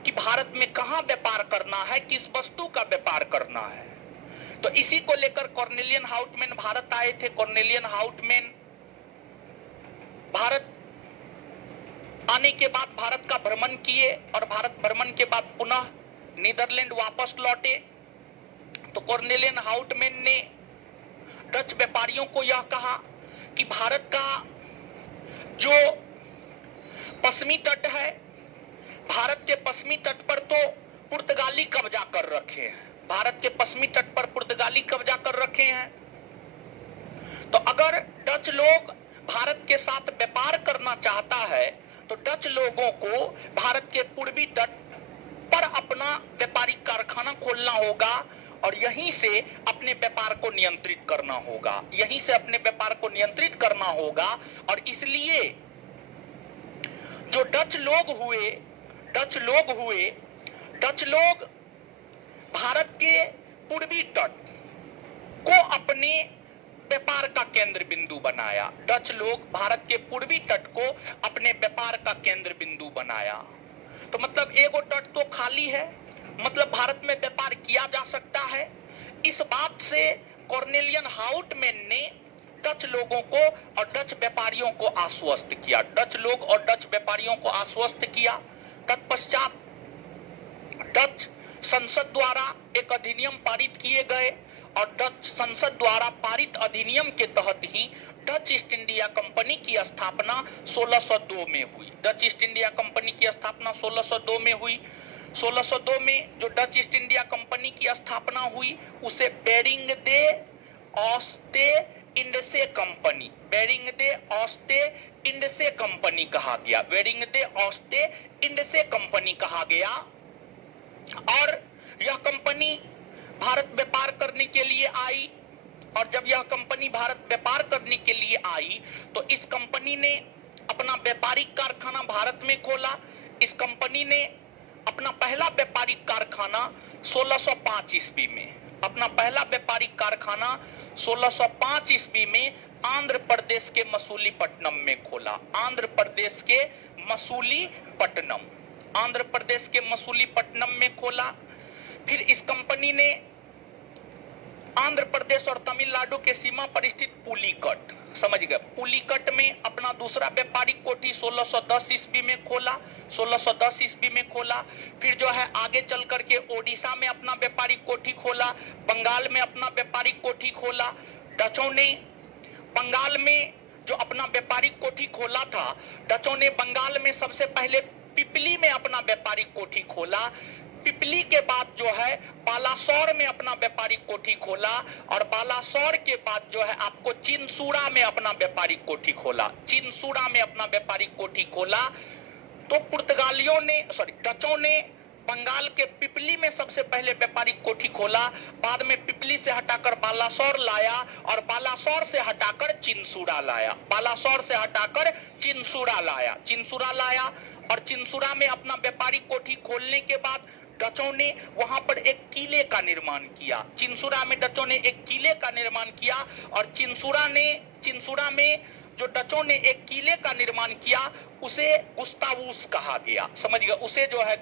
कि भारत में कहां व्यापार करना है, किस वस्तु का व्यापार करना है। तो इसी को लेकर कॉर्नेलियन हाउटमैन भारत आए थे। कॉर्नेलियन हाउटमैन भारत आने के बाद भारत का भ्रमण किए और भारत भ्रमण के बाद पुनः नीदरलैंड वापस लौटे। तो कॉर्नेलियन हाउटमैन ने डच व्यापारियों को यह कहा कि भारत का जो पश्चिमी तट है, भारत के पश्चिमी तट पर तो पुर्तगाली कब्जा कर रखे हैं, भारत के पश्चिमी तट पर पुर्तगाली कब्जा कर रखे हैं। तो अगर डच लोग भारत के साथ व्यापार करना चाहता है तो डच लोगों को भारत के पूर्वी तट पर अपना व्यापारिक कारखाना खोलना होगा और यहीं से अपने व्यापार को नियंत्रित करना होगा, यहीं से अपने व्यापार को नियंत्रित करना होगा। और इसलिए जो डच लोग भारत के पूर्वी तट को अपने व्यापार का केंद्र बिंदु बनाया। डच लोग भारत के पूर्वी तट को अपने व्यापार का केंद्र बिंदु बनाया। तो मतलब एगो तट तो खाली है, मतलब भारत में व्यापार किया जा सकता है। इस बात से कॉर्नेलियन हाउटमैन ने डच लोगों को और डच व्यापारियों को आश्वस्त किया, डच लोग और डच व्यापारियों को आश्वस्त किया। तत्पश्चात डच संसद द्वारा एक अधिनियम पारित किए गए और डच संसद द्वारा पारित अधिनियम के तहत ही डच ईस्ट इंडिया कंपनी की स्थापना 1602 में हुई। डच ईस्ट इंडिया कंपनी की स्थापना 1602 में हुई। 1602 में जो डच ईस्ट इंडिया कंपनी की स्थापना हुई उसे बेरिंग दे ऑस्टे इंडसे कंपनी, बेरिंग दे ऑस्टे इंडसे कंपनी कहा गया, बेरिंग दे ऑस्टे इंडसे कंपनी कहा गया। और यह कंपनी भारत व्यापार करने के लिए आई और जब यह कंपनी भारत व्यापार करने के लिए आई तो इस कंपनी ने अपना व्यापारिक कारखाना भारत में खोला। इस कंपनी ने अपना पहला व्यापारिक कारखाना 1605 ईस्वी में, अपना पहला व्यापारिक कारखाना 1605 ईस्वी में आंध्र प्रदेश के मसूलीपट्टनम में खोला। आंध्र प्रदेश के मसूलीपट्टनम, आंध्र प्रदेश के मसूलीपट्टनम में खोला। फिर इस कंपनी ने आंध्र प्रदेश और तमिलनाडु के सीमा पर स्थित पुलिकट, समझ गए, पुलिकट में अपना दूसरा व्यापारिक कोठी 1610 ईस्वी में खोला, 1610 ईस्वी में खोला। फिर जो है आगे चल करके ओडिशा में अपना व्यापारिक कोठी खोला, बंगाल में अपना व्यापारिक कोठी खोला। डचों ने बंगाल में जो अपना व्यापारिक कोठी खोला था, डचों ने बंगाल में सबसे पहले पिपली में अपना व्यापारिक कोठी खोला। पिपली के बाद जो है बालासोर में अपना व्यापारिक कोठी खोला और बालासोर के बाद जो है आपको चिंसूरा में अपना व्यापारिक कोठी खोला, चिंसूरा में अपना व्यापारिक कोठी खोला। तो पुर्तगालियों ने डचों ने बंगाल के पिपली में सबसे पहले व्यापारिक कोठी खोला, बाद में पिपली से हटाकर बालासोर लाया और बालासोर से हटाकर चिंसूरा लाया, बालासोर से हटाकर चिंसूरा लाया, चिंसूरा लाया। और चिंसूरा में अपना व्यापारिक कोठी खोलने के बाद डचों ने वहां पर एक किले का निर्माण किया। चिंसूरा में डचों ने एक किले का निर्माण किया और चिंसूरा में जो डचों ने एक किले का निर्माण किया उसे गुस्तावूस कहा गया, समझ गए, उसे जो है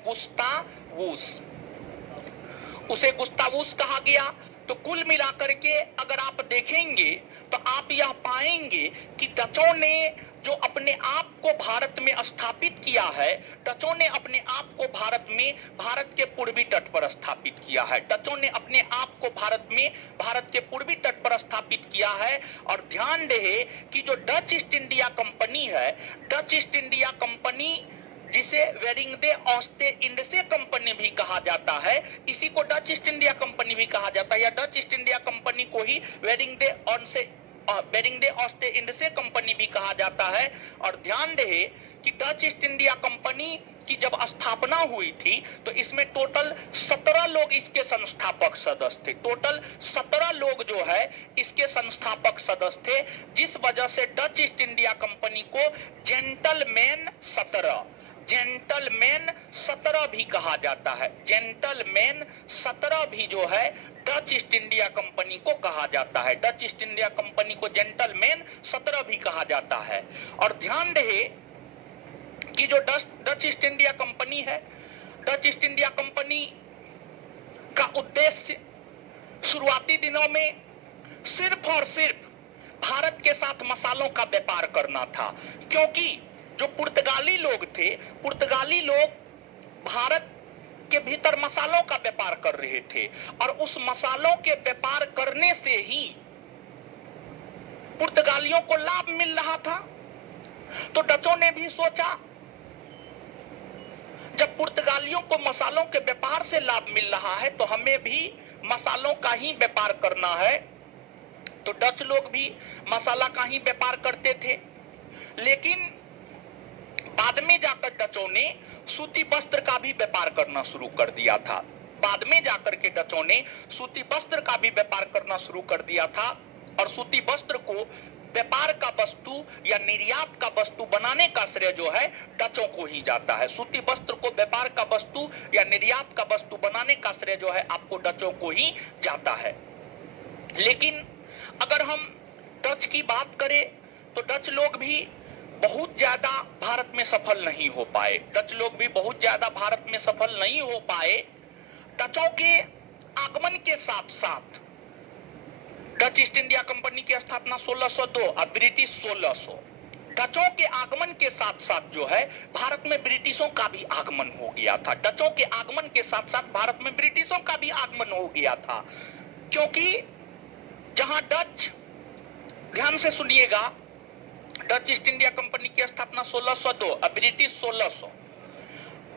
उसे गुस्तावूस कहा गया। तो कुल मिलाकर के अगर आप देखेंगे तो आप यह पाएंगे कि डचों ने जो अपने आप को भारत में स्थापित किया है, डचों ने अपने आप को भारत में भारत के पूर्वी तट पर स्थापित किया है, डचों ने अपने आप को भारत में भारत के पूर्वी तट पर स्थापित किया है। और ध्यान रहे कि जो डच ईस्ट इंडिया कंपनी है, डच ईस्ट इंडिया कंपनी जिसे वेरिंग दे ऑस्टे इंडसे कंपनी भी कहा जाता है, इसी को डच ईस्ट इंडिया कंपनी भी कहा जाता है, या डच ईस्ट इंडिया कंपनी को ही वेरिंग दे ऑस्टे इंडसे कंपनी भी कहा जाता है। और ध्यान रहे कि डच ईस्ट इंडिया कंपनी की जब स्थापना हुई थी तो इसमें टोटल 17 लोग इसके संस्थापक सदस्य थे, टोटल 17 लोग जो है इसके संस्थापक सदस्य थे, जिस वजह से डच ईस्ट इंडिया कंपनी को जेंटलमैन 17 भी कहा जाता है, जेंटलमैन 17 भी जो है डच ईस्ट इंडिया कंपनी को कहा जाता है। डच ईस्ट इंडिया कंपनी को जेंटलमैन 17 भी कहा जाता है। और ध्यान रहे कि जो डच ईस्ट इंडिया कंपनी है, डच ईस्ट इंडिया कंपनी का उद्देश्य शुरुआती दिनों में सिर्फ और सिर्फ भारत के साथ मसालों का व्यापार करना था, क्योंकि जो पुर्तगाली लोग थे, पुर्तगाली लोग भारत के भीतर मसालों का व्यापार कर रहे थे और उस मसालों के व्यापार करने से ही पुर्तगालियों को लाभ मिल रहा था। तो डचों ने भी सोचा, जब पुर्तगालियों को मसालों के व्यापार से लाभ मिल रहा है तो हमें भी मसालों का ही व्यापार करना है। तो डच लोग भी मसाला का ही व्यापार करते थे, लेकिन बाद में जाकर डचों ने सूती वस्त्र का भी व्यापार करना शुरू कर दिया था। बाद में जाकर के डचों ने सूती वस्त्र का भी व्यापार करना शुरू कर दिया था और सूती वस्त्र को व्यापार का वस्तु या निर्यात का वस्तु बनाने का श्रेय जो है डचों को ही जाता है। सूती वस्त्र को व्यापार का वस्तु या निर्यात का वस्तु बनाने का श्रेय जो है आपको डचों को ही जाता है। लेकिन अगर हम डच की बात करें तो डच लोग भी बहुत ज्यादा भारत में सफल नहीं हो पाए। डच लोग भी बहुत ज्यादा भारत में सफल नहीं हो पाए। डचों के आगमन के साथ साथ डच ईस्ट इंडिया कंपनी की स्थापना 1602 और ब्रिटिश 1600। डचों के आगमन के साथ साथ जो है भारत में ब्रिटिशों का भी आगमन हो गया था। डचों के आगमन के साथ साथ भारत में ब्रिटिशों का भी आगमन हो गया था, क्योंकि जहां डच, ध्यान से सुनिएगा, डच ईस्ट इंडिया कंपनी की स्थापना 1602 और ब्रिटिश 1600।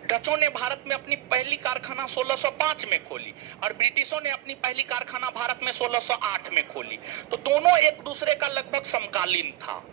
डचों ने भारत में अपनी पहली कारखाना 1605 में खोली और ब्रिटिशों ने अपनी पहली कारखाना भारत में 1608 में खोली। तो दोनों एक दूसरे का लगभग समकालीन था।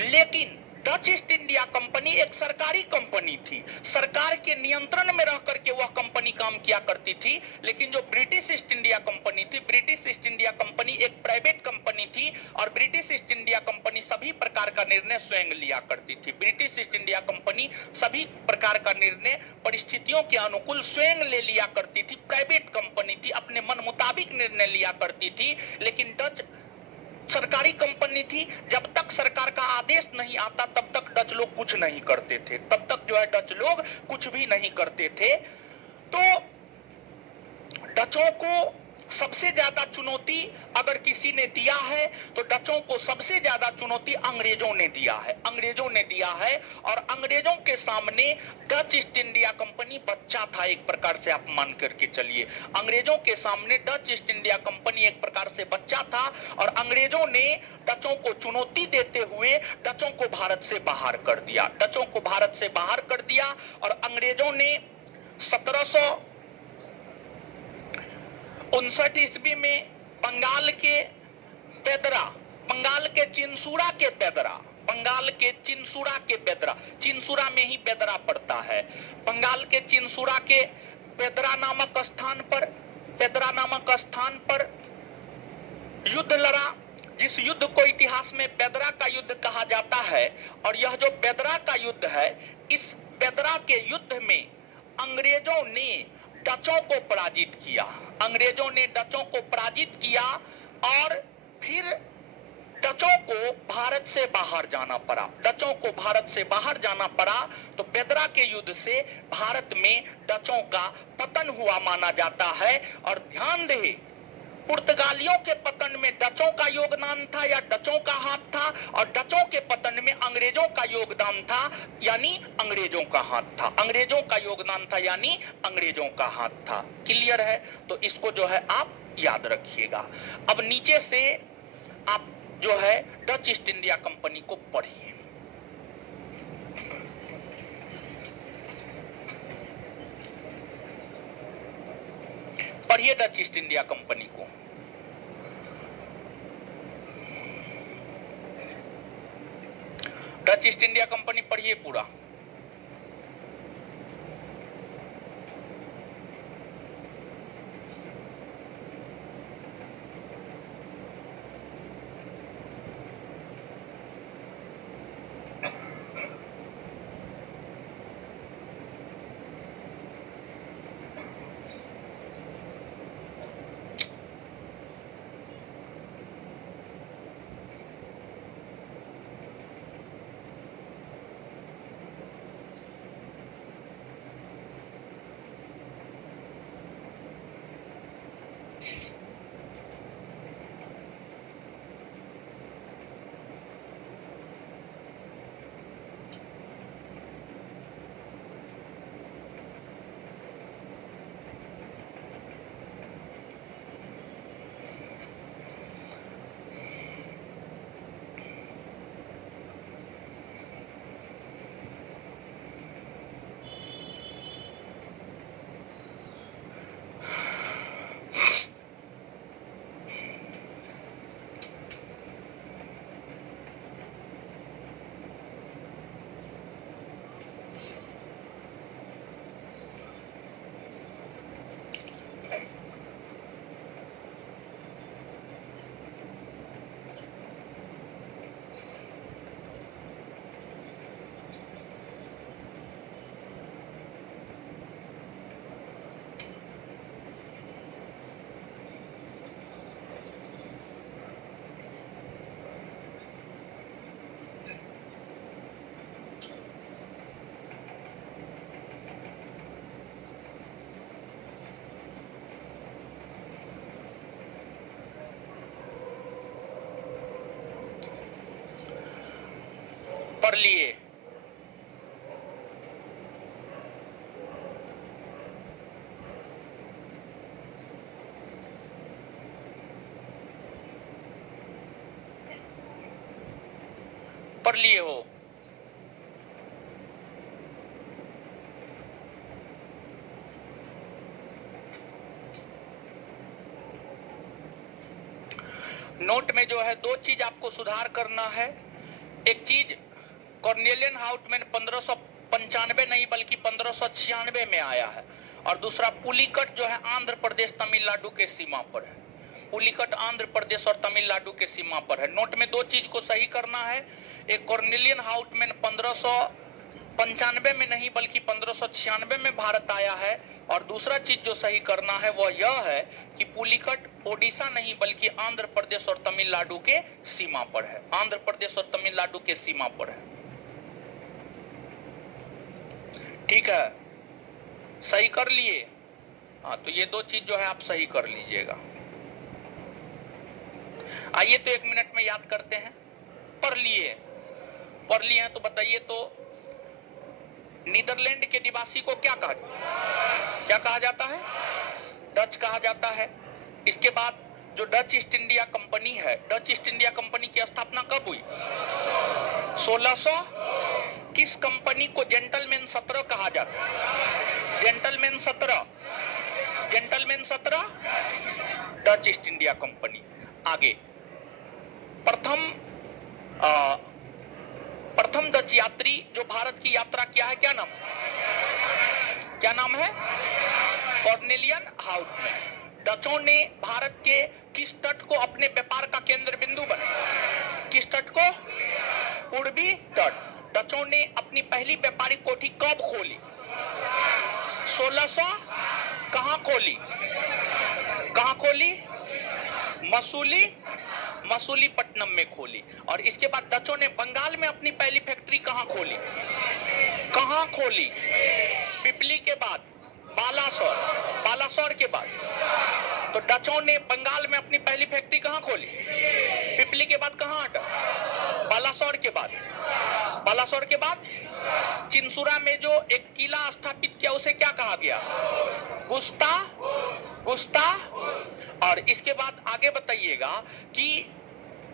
लेकिन डच ईस्ट इंडिया कंपनी एक सरकारी कंपनी थी, सरकार के नियंत्रण में रह करके वह कंपनी काम किया करती थी। लेकिन जो ब्रिटिश ईस्ट इंडिया कंपनी थी, ब्रिटिश ईस्ट इंडिया कंपनी एक प्राइवेट कंपनी थी और ब्रिटिश ईस्ट इंडिया कंपनी सभी प्रकार का निर्णय स्वयं लिया करती थी। ब्रिटिश ईस्ट इंडिया कंपनी सभी प्रकार का निर्णय परिस्थितियों के अनुकूल स्वयं ले लिया करती थी। प्राइवेट कंपनी थी, अपने मन मुताबिक निर्णय लिया करती थी। लेकिन डच सरकारी कंपनी थी, जब तक सरकार का आदेश नहीं आता तब तक डच लोग कुछ नहीं करते थे, तब तक जो है डच लोग कुछ भी नहीं करते थे। तो डचों को सबसे ज्यादा चुनौती अगर किसी ने दिया है तो डचों को सबसे ज्यादा चुनौती अंग्रेजों ने दिया है। अंग्रेजों ने दिया है और अंग्रेजों के सामने डच ईस्ट इंडिया कंपनी बच्चा था, एक प्रकार से आप मान करके चलिए। अंग्रेजों के सामने डच ईस्ट इंडिया कंपनी एक प्रकार से बच्चा था और अंग्रेजों ने डचों को चुनौती देते हुए डचों को भारत से बाहर कर दिया। डचों को भारत से बाहर कर दिया और अंग्रेजों ने 1759 ईस्वी में बंगाल के बेदरा, बंगाल के चिंसूरा के बेदरा, बंगाल के चिंसूरा के बेदरा, चिंसूरा में ही बेदरा पड़ता है, बंगाल के चिंसूरा के बेदरा नामक स्थान पर, बेदरा नामक स्थान पर युद्ध लड़ा, जिस युद्ध को इतिहास में बेदरा का युद्ध कहा जाता है। और यह जो बेदरा का युद्ध है, इस बेदरा के युद्ध में अंग्रेजों ने डचों को पराजित किया। अंग्रेजों ने डचों को पराजित किया और फिर डचों को भारत से बाहर जाना पड़ा। डचों को भारत से बाहर जाना पड़ा तो बेदरा के युद्ध से भारत में डचों का पतन हुआ माना जाता है। और ध्यान रहे, पुर्तगालियों के पतन में डचों का योगदान था या डचों का हाथ था, और डचों के पतन में अंग्रेजों का योगदान था यानी अंग्रेजों का हाथ था। अंग्रेजों का योगदान था यानी अंग्रेजों का हाथ था। क्लियर है? तो इसको जो है आप याद रखिएगा। अब नीचे से आप जो है डच ईस्ट इंडिया कंपनी को पढ़िए। पढ़िए डच ईस्ट इंडिया कंपनी को। डच ईस्ट इंडिया कंपनी पढ़िए पूरा। पढ़ लिए। पढ़ लिए हो? नोट में जो है दो चीज आपको सुधार करना है। एक चीज, कॉर्नेलियन हाउटमैन 1595 नहीं बल्कि 1596 में आया है, और दूसरा पुलिकट जो है आंध्र प्रदेश तमिलनाडु के सीमा पर है। पुलिकट आंध्र प्रदेश और तमिलनाडु के सीमा पर है। नोट में दो चीज को सही करना है। एक, कॉर्नेलियन हाउटमैन 1595 में नहीं बल्कि 1596 में भारत आया है, और दूसरा चीज जो सही करना है वह यह है कि पुलिकट ओडिशा नहीं बल्कि आंध्र प्रदेश और तमिलनाडु के सीमा पर है। आंध्र प्रदेश और तमिलनाडु के सीमा पर है। ठीक है, सही कर लिए? हाँ, तो ये दो चीज जो है आप सही कर लीजिएगा। आइए तो 1 मिनट में याद करते हैं। पढ़ लिए? पढ़ लिए हैं तो बताइए तो नीदरलैंड के निवासी को क्या कहा जाता है? डच कहा जाता है। इसके बाद जो डच ईस्ट इंडिया कंपनी है, डच ईस्ट इंडिया कंपनी की स्थापना कब हुई? 1600। किस कंपनी को जेंटलमैन 17 कहा जाता है? Gentleman 17, gentleman 17 Dutch East India company. आगे, प्रथम डच यात्री जो भारत की यात्रा किया है, क्या नाम? क्या नाम है? कॉर्नेलियन हाउटमैन। डचों ने भारत के किस तट को अपने व्यापार का केंद्र बिंदु बनाया? किस तट को? पूर्वी तट। डचों ने अपनी पहली व्यापारिक कोठी कब खोली? 1600। कहां खोली? कहां खोली? मसूलीपट्टनम में खोली। और इसके बाद डचों ने बंगाल में अपनी पहली फैक्ट्री कहां खोली? कहां खोली? पिपली के बाद बालासोर, बालासोर के बाद। तो डचों ने बंगाल में अपनी पहली फैक्ट्री कहां खोली? पिपली के बाद कहां हटा? बालासोर के बाद। बालासोर के बाद चिंसुरा में जो एक किला स्थापित किया उसे क्या कहा गया? गुस्ता। और इसके बाद आगे बताइएगा कि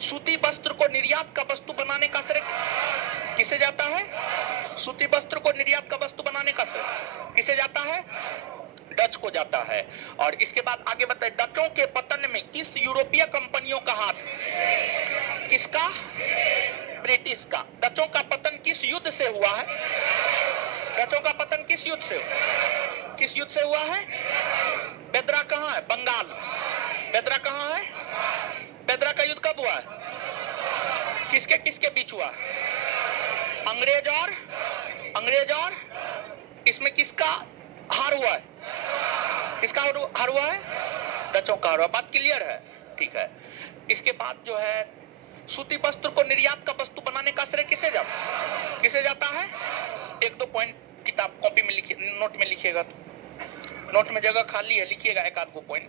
सूती वस्त्र को निर्यात का वस्तु बनाने का श्रेय किसे जाता है? सूती वस्त्र को निर्यात का वस्तु बनाने का श्रेय किसे जाता है? डच को जाता है। और इसके बाद आगे बताइए, डचों के पतन में किस यूरोपीय कंपनियों का हाथ? किसका? ब्रिटिश का। डचों का पतन किस युद्ध से हुआ है? डचों का पतन किस युद्ध से हुआ? किस युद्ध से हुआ है? बेदरा कहां है? बंगाल। बेदरा कहां है? बेदरा का युद्ध कब हुआ है? किसके किसके बीच हुआ? अंग्रेज और इसमें किसका हार हुआ है? किसका हार हुआ है? डचों का हार हुआ। बात क्लियर है? ठीक है। इसके बाद जो है सूती वस्त्र को निर्यात का वस्तु बनाने का श्रेय किसे जाता है? 1-2 पॉइंट किताब कॉपी में लिखिए, नोट में लिखिएगा। तो नोट में जगह खाली है, लिखिएगा 1-2 पॉइंट।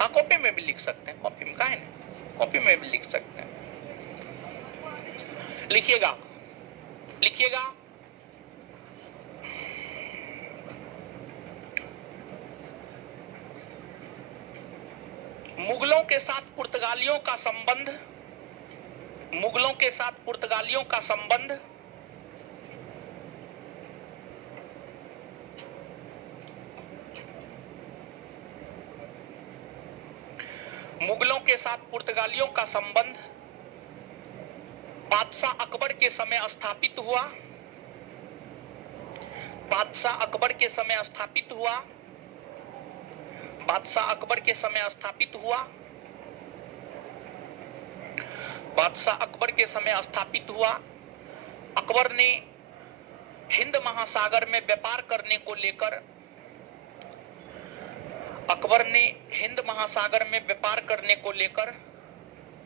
हाँ, कॉपी में भी लिख सकते हैं। कॉपी में कहा है ना, कॉपी में भी लिख सकते हैं। लिखिएगा। मुगलों के साथ पुर्तगालियों का संबंध। मुगलों के साथ पुर्तगालियों का संबंध मुगलों के साथ पुर्तगालियों का संबंध बादशाह अकबर के समय स्थापित हुआ। बादशाह अकबर के समय स्थापित हुआ। बादशाह अकबर के समय स्थापित हुआ। बादशाह अकबर के समय स्थापित हुआ। अकबर ने हिंद महासागर में व्यापार करने को लेकर अकबर ने हिंद महासागर में व्यापार करने को लेकर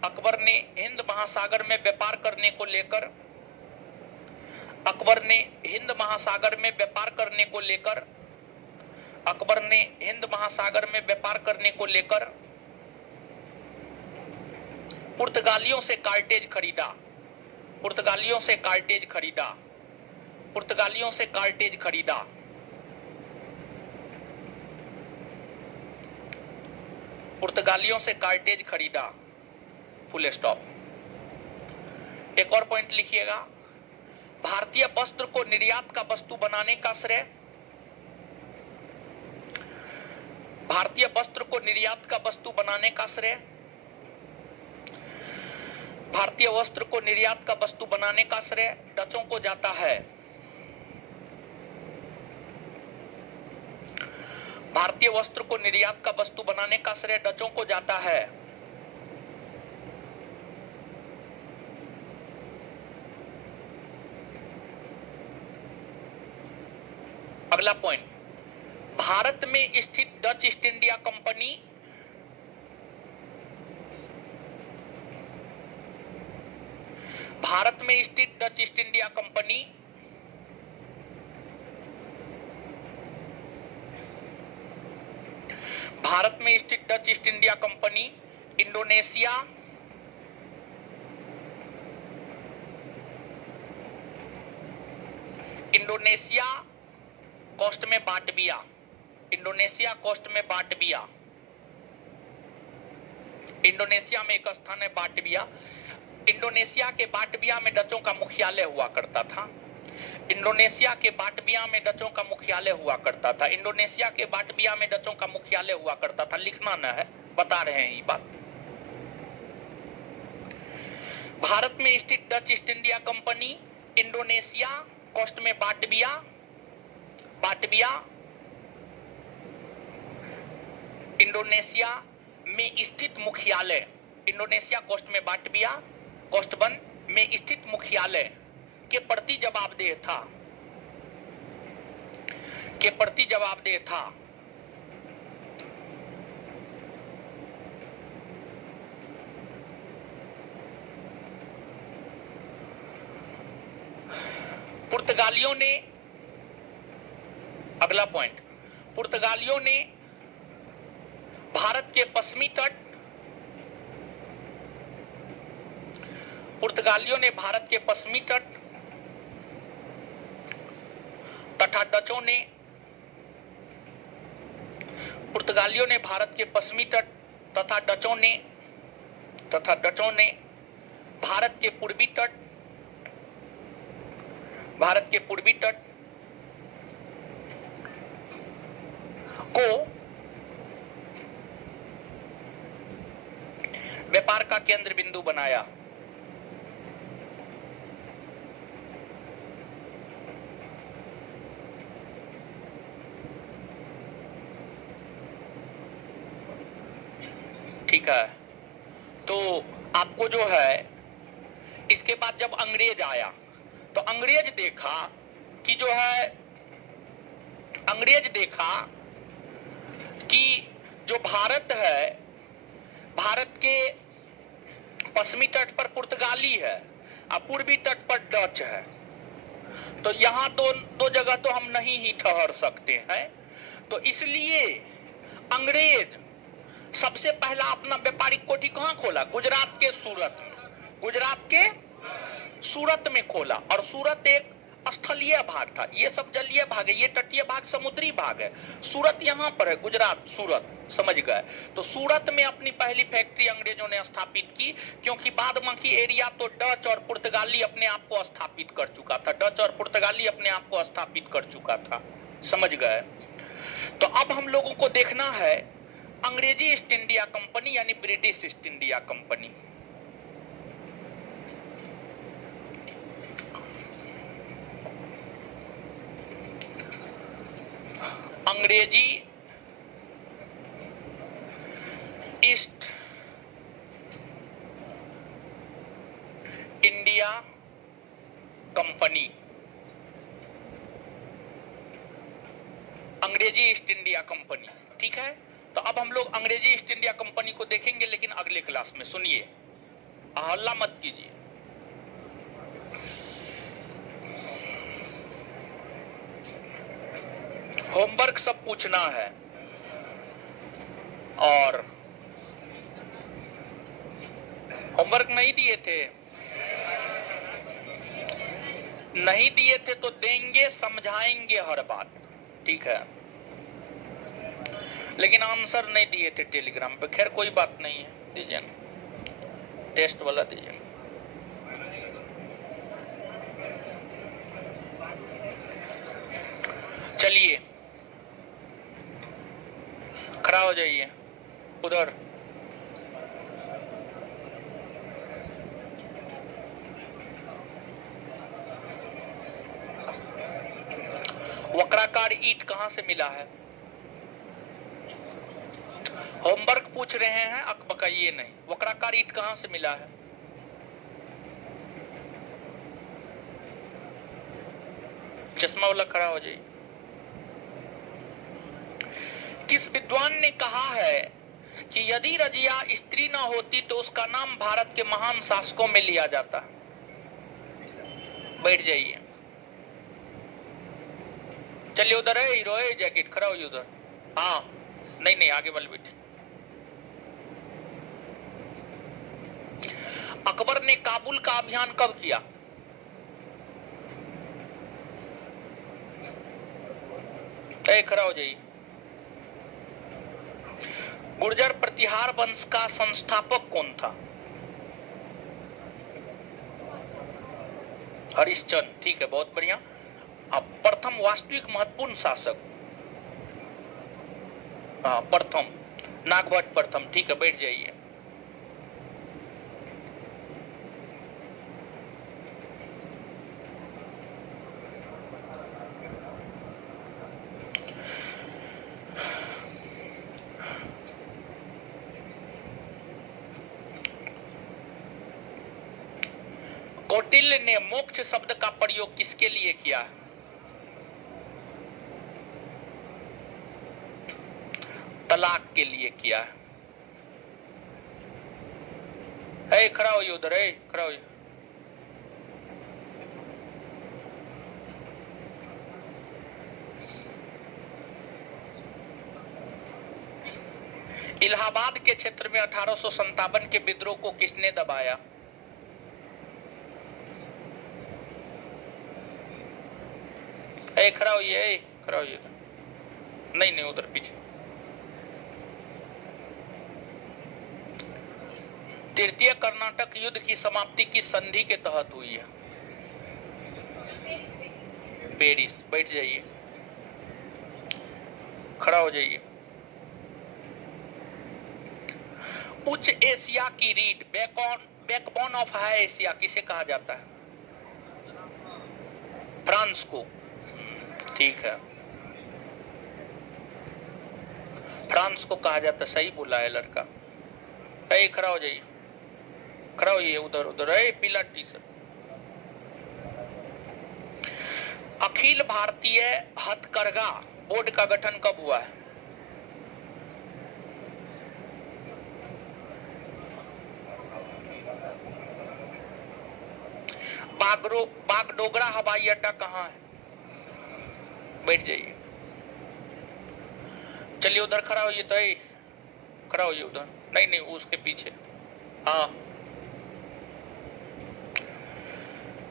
अकबर ने हिंद महासागर में व्यापार करने को लेकर अकबर ने हिंद महासागर में व्यापार करने को लेकर अकबर ने हिंद महासागर में व्यापार करने को लेकर पुर्तगालियों से कार्टेज खरीदा, पुर्तगालियों से कार्टेज खरीदा, पुर्तगालियों से कार्टेज खरीदा, पुर्तगालियों से कार्टेज खरीदा, फुल स्टॉप। एक और पॉइंट लिखिएगा, भारतीय वस्त्र को निर्यात का वस्तु बनाने का श्रेय, भारतीय वस्त्र को निर्यात का वस्तु बनाने का श्रेय, भारतीय वस्त्र को निर्यात का वस्तु बनाने का श्रेय डचों को जाता है। भारतीय वस्त्र को निर्यात का वस्तु बनाने का श्रेय डचों को जाता है। अगला पॉइंट, भारत में स्थित Dutch East India Company Bharat में स्थित Dutch East India Company Bharat में स्थित Dutch East India Company Indonesia coast में बाटविया, इंडोनेशिया कोस्ट में बाटविया, इंडोनेशिया में एक स्थान है बाटविया। इंडोनेशिया के बाटविया में डचों का मुख्यालय हुआ करता था। इंडोनेशिया के बाटविया में डचों का मुख्यालय हुआ करता था। इंडोनेशिया के बाटविया में डचों का मुख्यालय हुआ करता था। लिखना न है, बता रहे हैं ये बात। भारत में स्थित Dutch East India Company Indonesia coast में बाटविया, इंडोनेशिया में स्थित मुख्यालय, इंडोनेशिया कोस्ट में बाटविया कोस्ट वन में स्थित मुख्यालय के प्रति जवाबदेह था, के प्रति जवाबदेह था। पुर्तगालियों ने, अगला पॉइंट, पुर्तगालियों ने भारत के पश्चिमी तट, पुर्तगालियों ने भारत के पश्चिमी तट तथा डचों ने, पुर्तगालियों ने भारत के पश्चिमी तट तथा डचों ने भारत के पूर्वी तट, भारत के पूर्वी तट को व्यापार का केंद्र बिंदु बनाया। ठीक है, तो आपको जो है इसके बाद जब अंग्रेज आया तो अंग्रेज देखा कि जो है, अंग्रेज देखा कि जो भारत है, भारत के पश्चिमी तट पर पुर्तगाली है और पूर्वी तट पर डच है, तो यहाँ दो जगह तो हम नहीं ही ठहर सकते हैं। तो इसलिए अंग्रेज सबसे पहला अपना व्यापारिक कोठी कहाँ खोला? गुजरात के सूरत में, गुजरात के सूरत में खोला। और सूरत एक स्थलीय भाग था, ये सब जलीय भाग है, ये तटीय भाग समुद्री भाग है। सूरत यहाँ पर है, गुजरात सूरत, समझ गए? तो सूरत में अपनी पहली फैक्ट्री अंग्रेजों ने स्थापित की, क्योंकि बाद बाकी एरिया तो डच और पुर्तगाली अपने आप को स्थापित कर चुका था, डच और पुर्तगाली अपने आप को स्थापित कर चुका था, समझ गए? तो अब हम लोगों को देखना है अंग्रेजी ईस्ट इंडिया कंपनी यानी ब्रिटिश ईस्ट इंडिया कंपनी। अंग्रेजी ईस्ट इंडिया कंपनी, अंग्रेजी ईस्ट इंडिया कंपनी, ठीक है? तो अब हम लोग अंग्रेजी ईस्ट इंडिया कंपनी को देखेंगे, लेकिन अगले क्लास में। सुनिए, हल्ला मत कीजिए। होमवर्क सब पूछना है और होमवर्क नहीं दिए थे? नहीं दिए थे तो देंगे, समझाएंगे हर बात, ठीक है। लेकिन आंसर नहीं दिए थे टेलीग्राम पे, खैर कोई बात नहीं है, दीजिए ना टेस्ट वाला दीजिए। चलिए खड़ा हो जाइए उधर। वक्राकार ईंट कहां से मिला है? होमवर्क पूछ रहे हैं, अकबकाइए नहीं। वक्राकार ईंट कहां से मिला है? चश्मा वाला खड़ा हो जाइए। किस विद्वान ने कहा है कि यदि रजिया स्त्री न होती तो उसका नाम भारत के महान शासकों में लिया जाता? बैठ जाइए। चलिए उधर है हीरो है, जैकेट खड़ा होइए उधर। हाँ नहीं नहीं, आगे वाले बैठे। अकबर ने काबुल का अभियान कब किया? खड़ा हो जाइए। गुर्जर प्रतिहार वंश का संस्थापक कौन था? हरिश्चंद्र, ठीक है, बहुत बढ़िया। अब प्रथम वास्तविक महत्वपूर्ण शासक? हाँ प्रथम, नागभट्ट प्रथम, ठीक है, बैठ जाइए। कौटिल्य ने मोक्ष शब्द का प्रयोग किसके लिए किया? तलाक के लिए किया है। खड़ा होइए उधर, खड़ा होइए। इलाहाबाद के क्षेत्र में 1857 के विद्रोह को किसने दबाया? खड़ा होइए, खड़ा होइए। नहीं नहीं, उधर पीछे। तृतीय कर्नाटक युद्ध की समाप्ति किस संधि के तहत हुई है? पेरिस, बैठ जाइए। खड़ा हो जाइए। उच्च एशिया की रीढ़, बैकबोन ऑफ हाई एशिया किसे कहा जाता है? फ्रांस को, ठीक है, फ्रांस को कहा जाता है। सही बोला है लड़का। खड़ा हो जाइए, खड़ा होइए उधर उधर। पीला टी शर्ट। अखिल भारतीय हथकरघा बोर्ड का गठन कब हुआ है? बागडोगरा हवाई अड्डा कहाँ है? बैठ जाइए। चलिए उधर खड़ा होइए तो, खड़ा होइए उधर। नहीं नहीं, उसके पीछे। हाँ,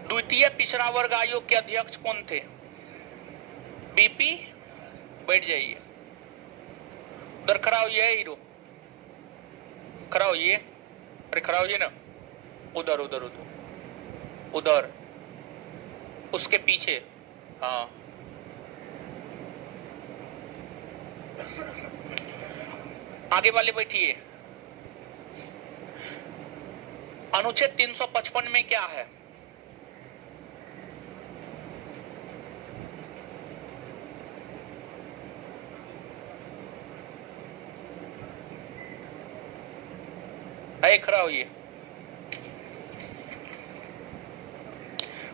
द्वितीय पिछड़ा वर्ग आयोग के अध्यक्ष कौन थे? बीपी, बैठ जाइए। उधर खड़ा होइए हीरो, खड़ा होइए। अरे खड़ा होइए ना, उधर उधर उधर उधर, उसके पीछे। हाँ, आगे वाले बैठिए। अनुच्छेद 355 में क्या है? खड़ा होइए।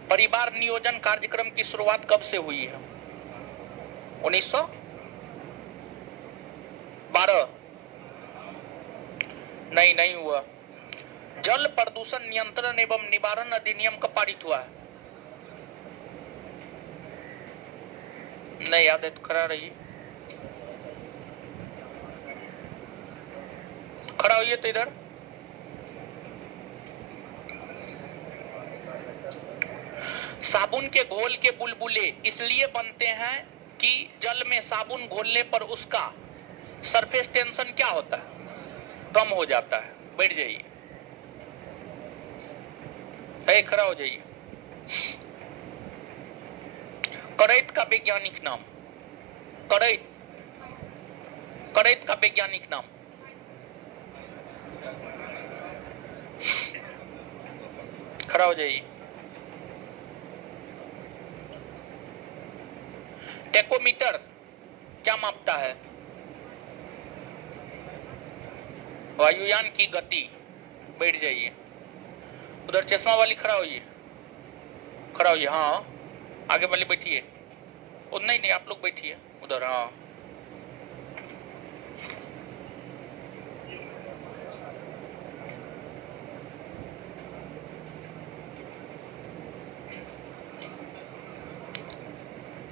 परिवार नियोजन कार्यक्रम की शुरुआत कब से हुई है? 1912? नहीं नहीं हुआ। जल प्रदूषण नियंत्रण एवं निवारण अधिनियम कब पारित हुआ है? नहीं याद है तो खड़ा रहिए। खड़ा होइए तो इधर। साबुन के घोल के बुलबुले इसलिए बनते हैं कि जल में साबुन घोलने पर उसका सरफेस टेंशन क्या होता है, कम हो जाता है। बैठ जाइए, खड़ा हो जाइए। करैत का वैज्ञानिक नाम, करैत, करैत का वैज्ञानिक नाम। खड़ा हो जाइए। टेकोमीटर क्या मापता है, वायुयान की गति। बैठ जाइए। उधर चश्मा वाली खड़ा होइए, खड़ा होइए। हाँ, आगे वाली बैठिए। नहीं नहीं, आप लोग बैठिए उधर। हाँ,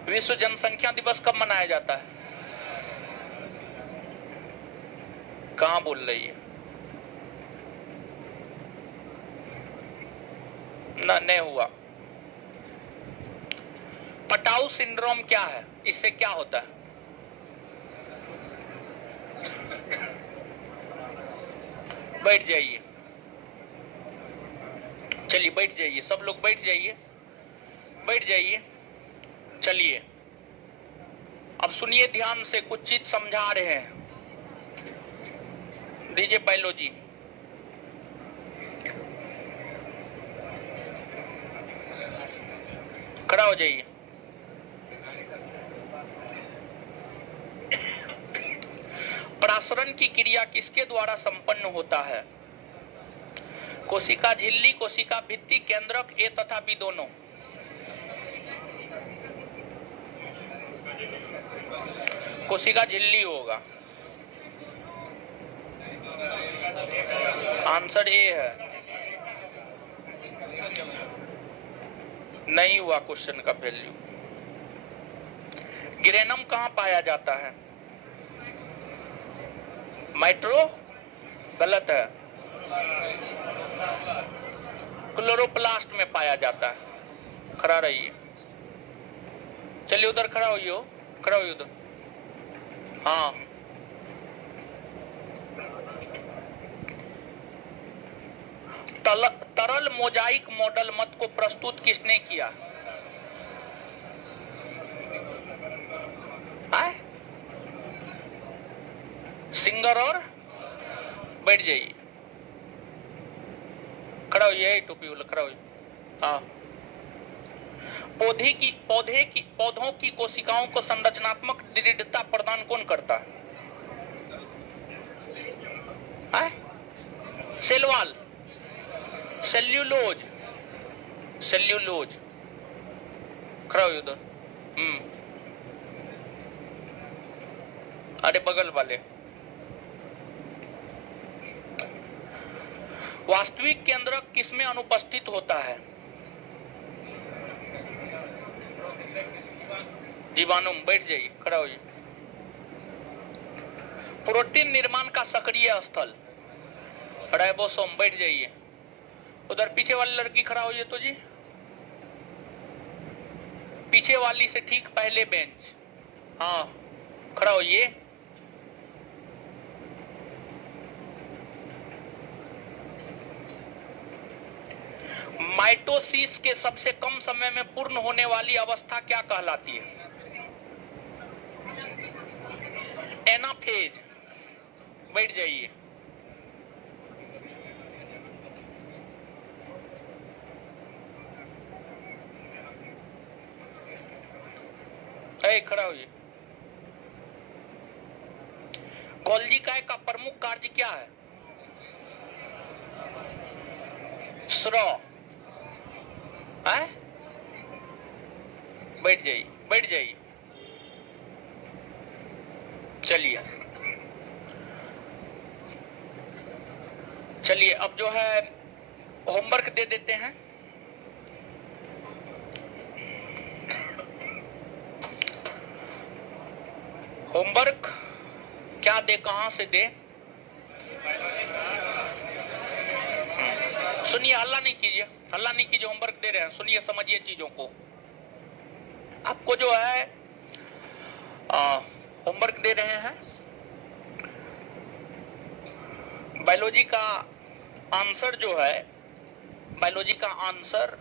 विश्व जनसंख्या दिवस कब मनाया जाता है? कहाँ बोल रही है? ना, नहीं हुआ। पटाऊ सिंड्रोम क्या है, इससे क्या होता है? बैठ जाइए, चलिए बैठ जाइए, सब लोग बैठ जाइए, बैठ जाइए। चलिए अब सुनिए ध्यान से, कुछ चीज समझा रहे हैं। दीजिए बायोलॉजी। खड़ा हो जाइए। परासरण की क्रिया किसके द्वारा संपन्न होता है? कोशिका झिल्ली, कोशिका भित्ति, केंद्रक, ए तथा बी दोनों। कोशिका झिल्ली होगा। आंसर ए है। नहीं हुआ क्वेश्चन का वैल्यू। ग्रेनम कहां पाया जाता है? माइट्रो गलत है, क्लोरोप्लास्ट में पाया जाता है। खड़ा रहिए। चलिए उधर खड़ा होइए, खड़ा होइए उधर। हाँ, तरल मोजाइक मॉडल मत को प्रस्तुत किसने किया? सिंगर और बैठ जाइए, खड़ा होइए, टोपी वाला खड़ा होइए। हाँ, पौधों की कोशिकाओं को संरचनात्मक दृढ़ता प्रदान कौन करता है? Cell wall, cellulose, cellulose. खड़ा होइए उधर। अरे बगल वाले। वास्तविक केंद्रक किसमें अनुपस्थित होता है? जीवाणु। बैठ जाइए, खड़ा होइए। प्रोटीन निर्माण का सक्रिय स्थल राइबोसोम। बैठ जाइए। उधर पीछे वाली लड़की खड़ा होइए तो जी, पीछे वाली से ठीक पहले बेंच। हाँ, खड़ा होइए। माइटोसिस के सबसे कम समय में पूर्ण होने वाली अवस्था क्या कहलाती है? एनाफेज। बैठ जाइए। खड़ा होइए। गोल्जी का प्रमुख कार्य क्या है? स्रव। बैठ जाइए, बैठ जाइए। चलिए चलिए अब जो है होमवर्क दे देते हैं। होमवर्क क्या दे, कहां से दे? सुनिए, हल्ला नहीं कीजिए, हल्ला नहीं कीजिए, होमवर्क दे रहे हैं, सुनिए, समझिए चीजों को। आपको जो है होमवर्क दे रहे हैं, बायोलॉजी का आंसर जो है, बायोलॉजी का आंसर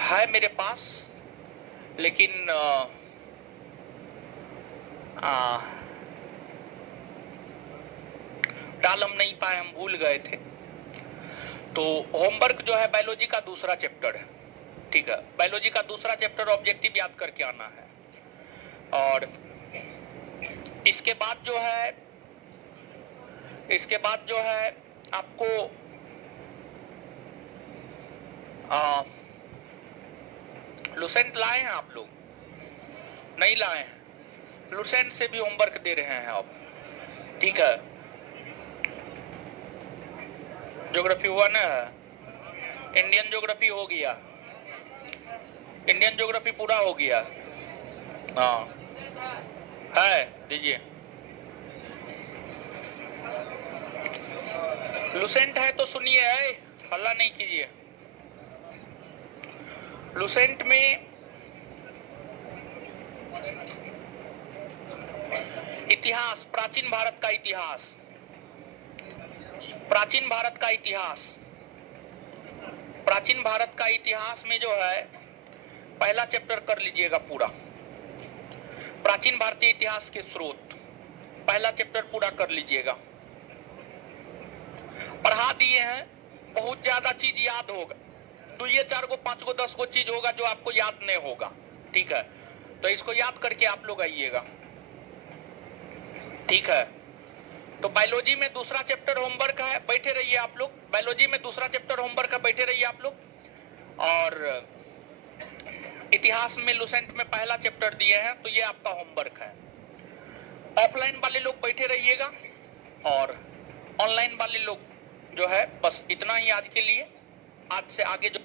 है मेरे पास, लेकिन डाल हम नहीं पाए, हम भूल गए थे। तो होमवर्क जो है बायोलॉजी का दूसरा चैप्टर है, ठीक है। बायोलॉजी का दूसरा चैप्टर ऑब्जेक्टिव याद करके आना है। और इसके बाद जो है आपको लुसेंट लाए हैं आप लोग? नहीं लाए हैं? लुसेंट से भी होमवर्क दे रहे हैं आप, ठीक है। ज्योग्राफी 1 है, इंडियन ज्योग्राफी हो गया, इंडियन ज्योग्राफी पूरा हो गया। हाँ है, दीजिए। लुसेंट है तो सुनिए, हल्ला नहीं कीजिए। लुसेंट में इतिहास, प्राचीन भारत का इतिहास, प्राचीन भारत का इतिहास, प्राचीन भारत का इतिहास में जो है पहला चैप्टर कर लीजिएगा पूरा। प्राचीन भारतीय इतिहास के स्रोत, पहला चैप्टर पूरा कर लीजिएगा। पढ़ा दिए हैं, बहुत ज्यादा चीज याद होगा, 2 4 गो 5 गो 10 गो चीज होगा जो आपको याद नहीं होगा, ठीक है। तो इसको याद करके आप लोग आइएगा, ठीक है। तो बायोलॉजी में दूसरा चैप्टर होमवर्क है, बैठे रहिए आप लोग। बायोलॉजी में दूसरा चैप्टर होमवर्क है, बैठे रहिए आप लोग। और इतिहास में लुसेंट में पहला चैप्टर दिए हैं, तो ये आपका होमवर्क है। ऑफलाइन वाले लोग बैठे रहिएगा, और ऑनलाइन वाले लोग जो है बस इतना ही आज के लिए। आज से आगे जो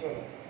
चलो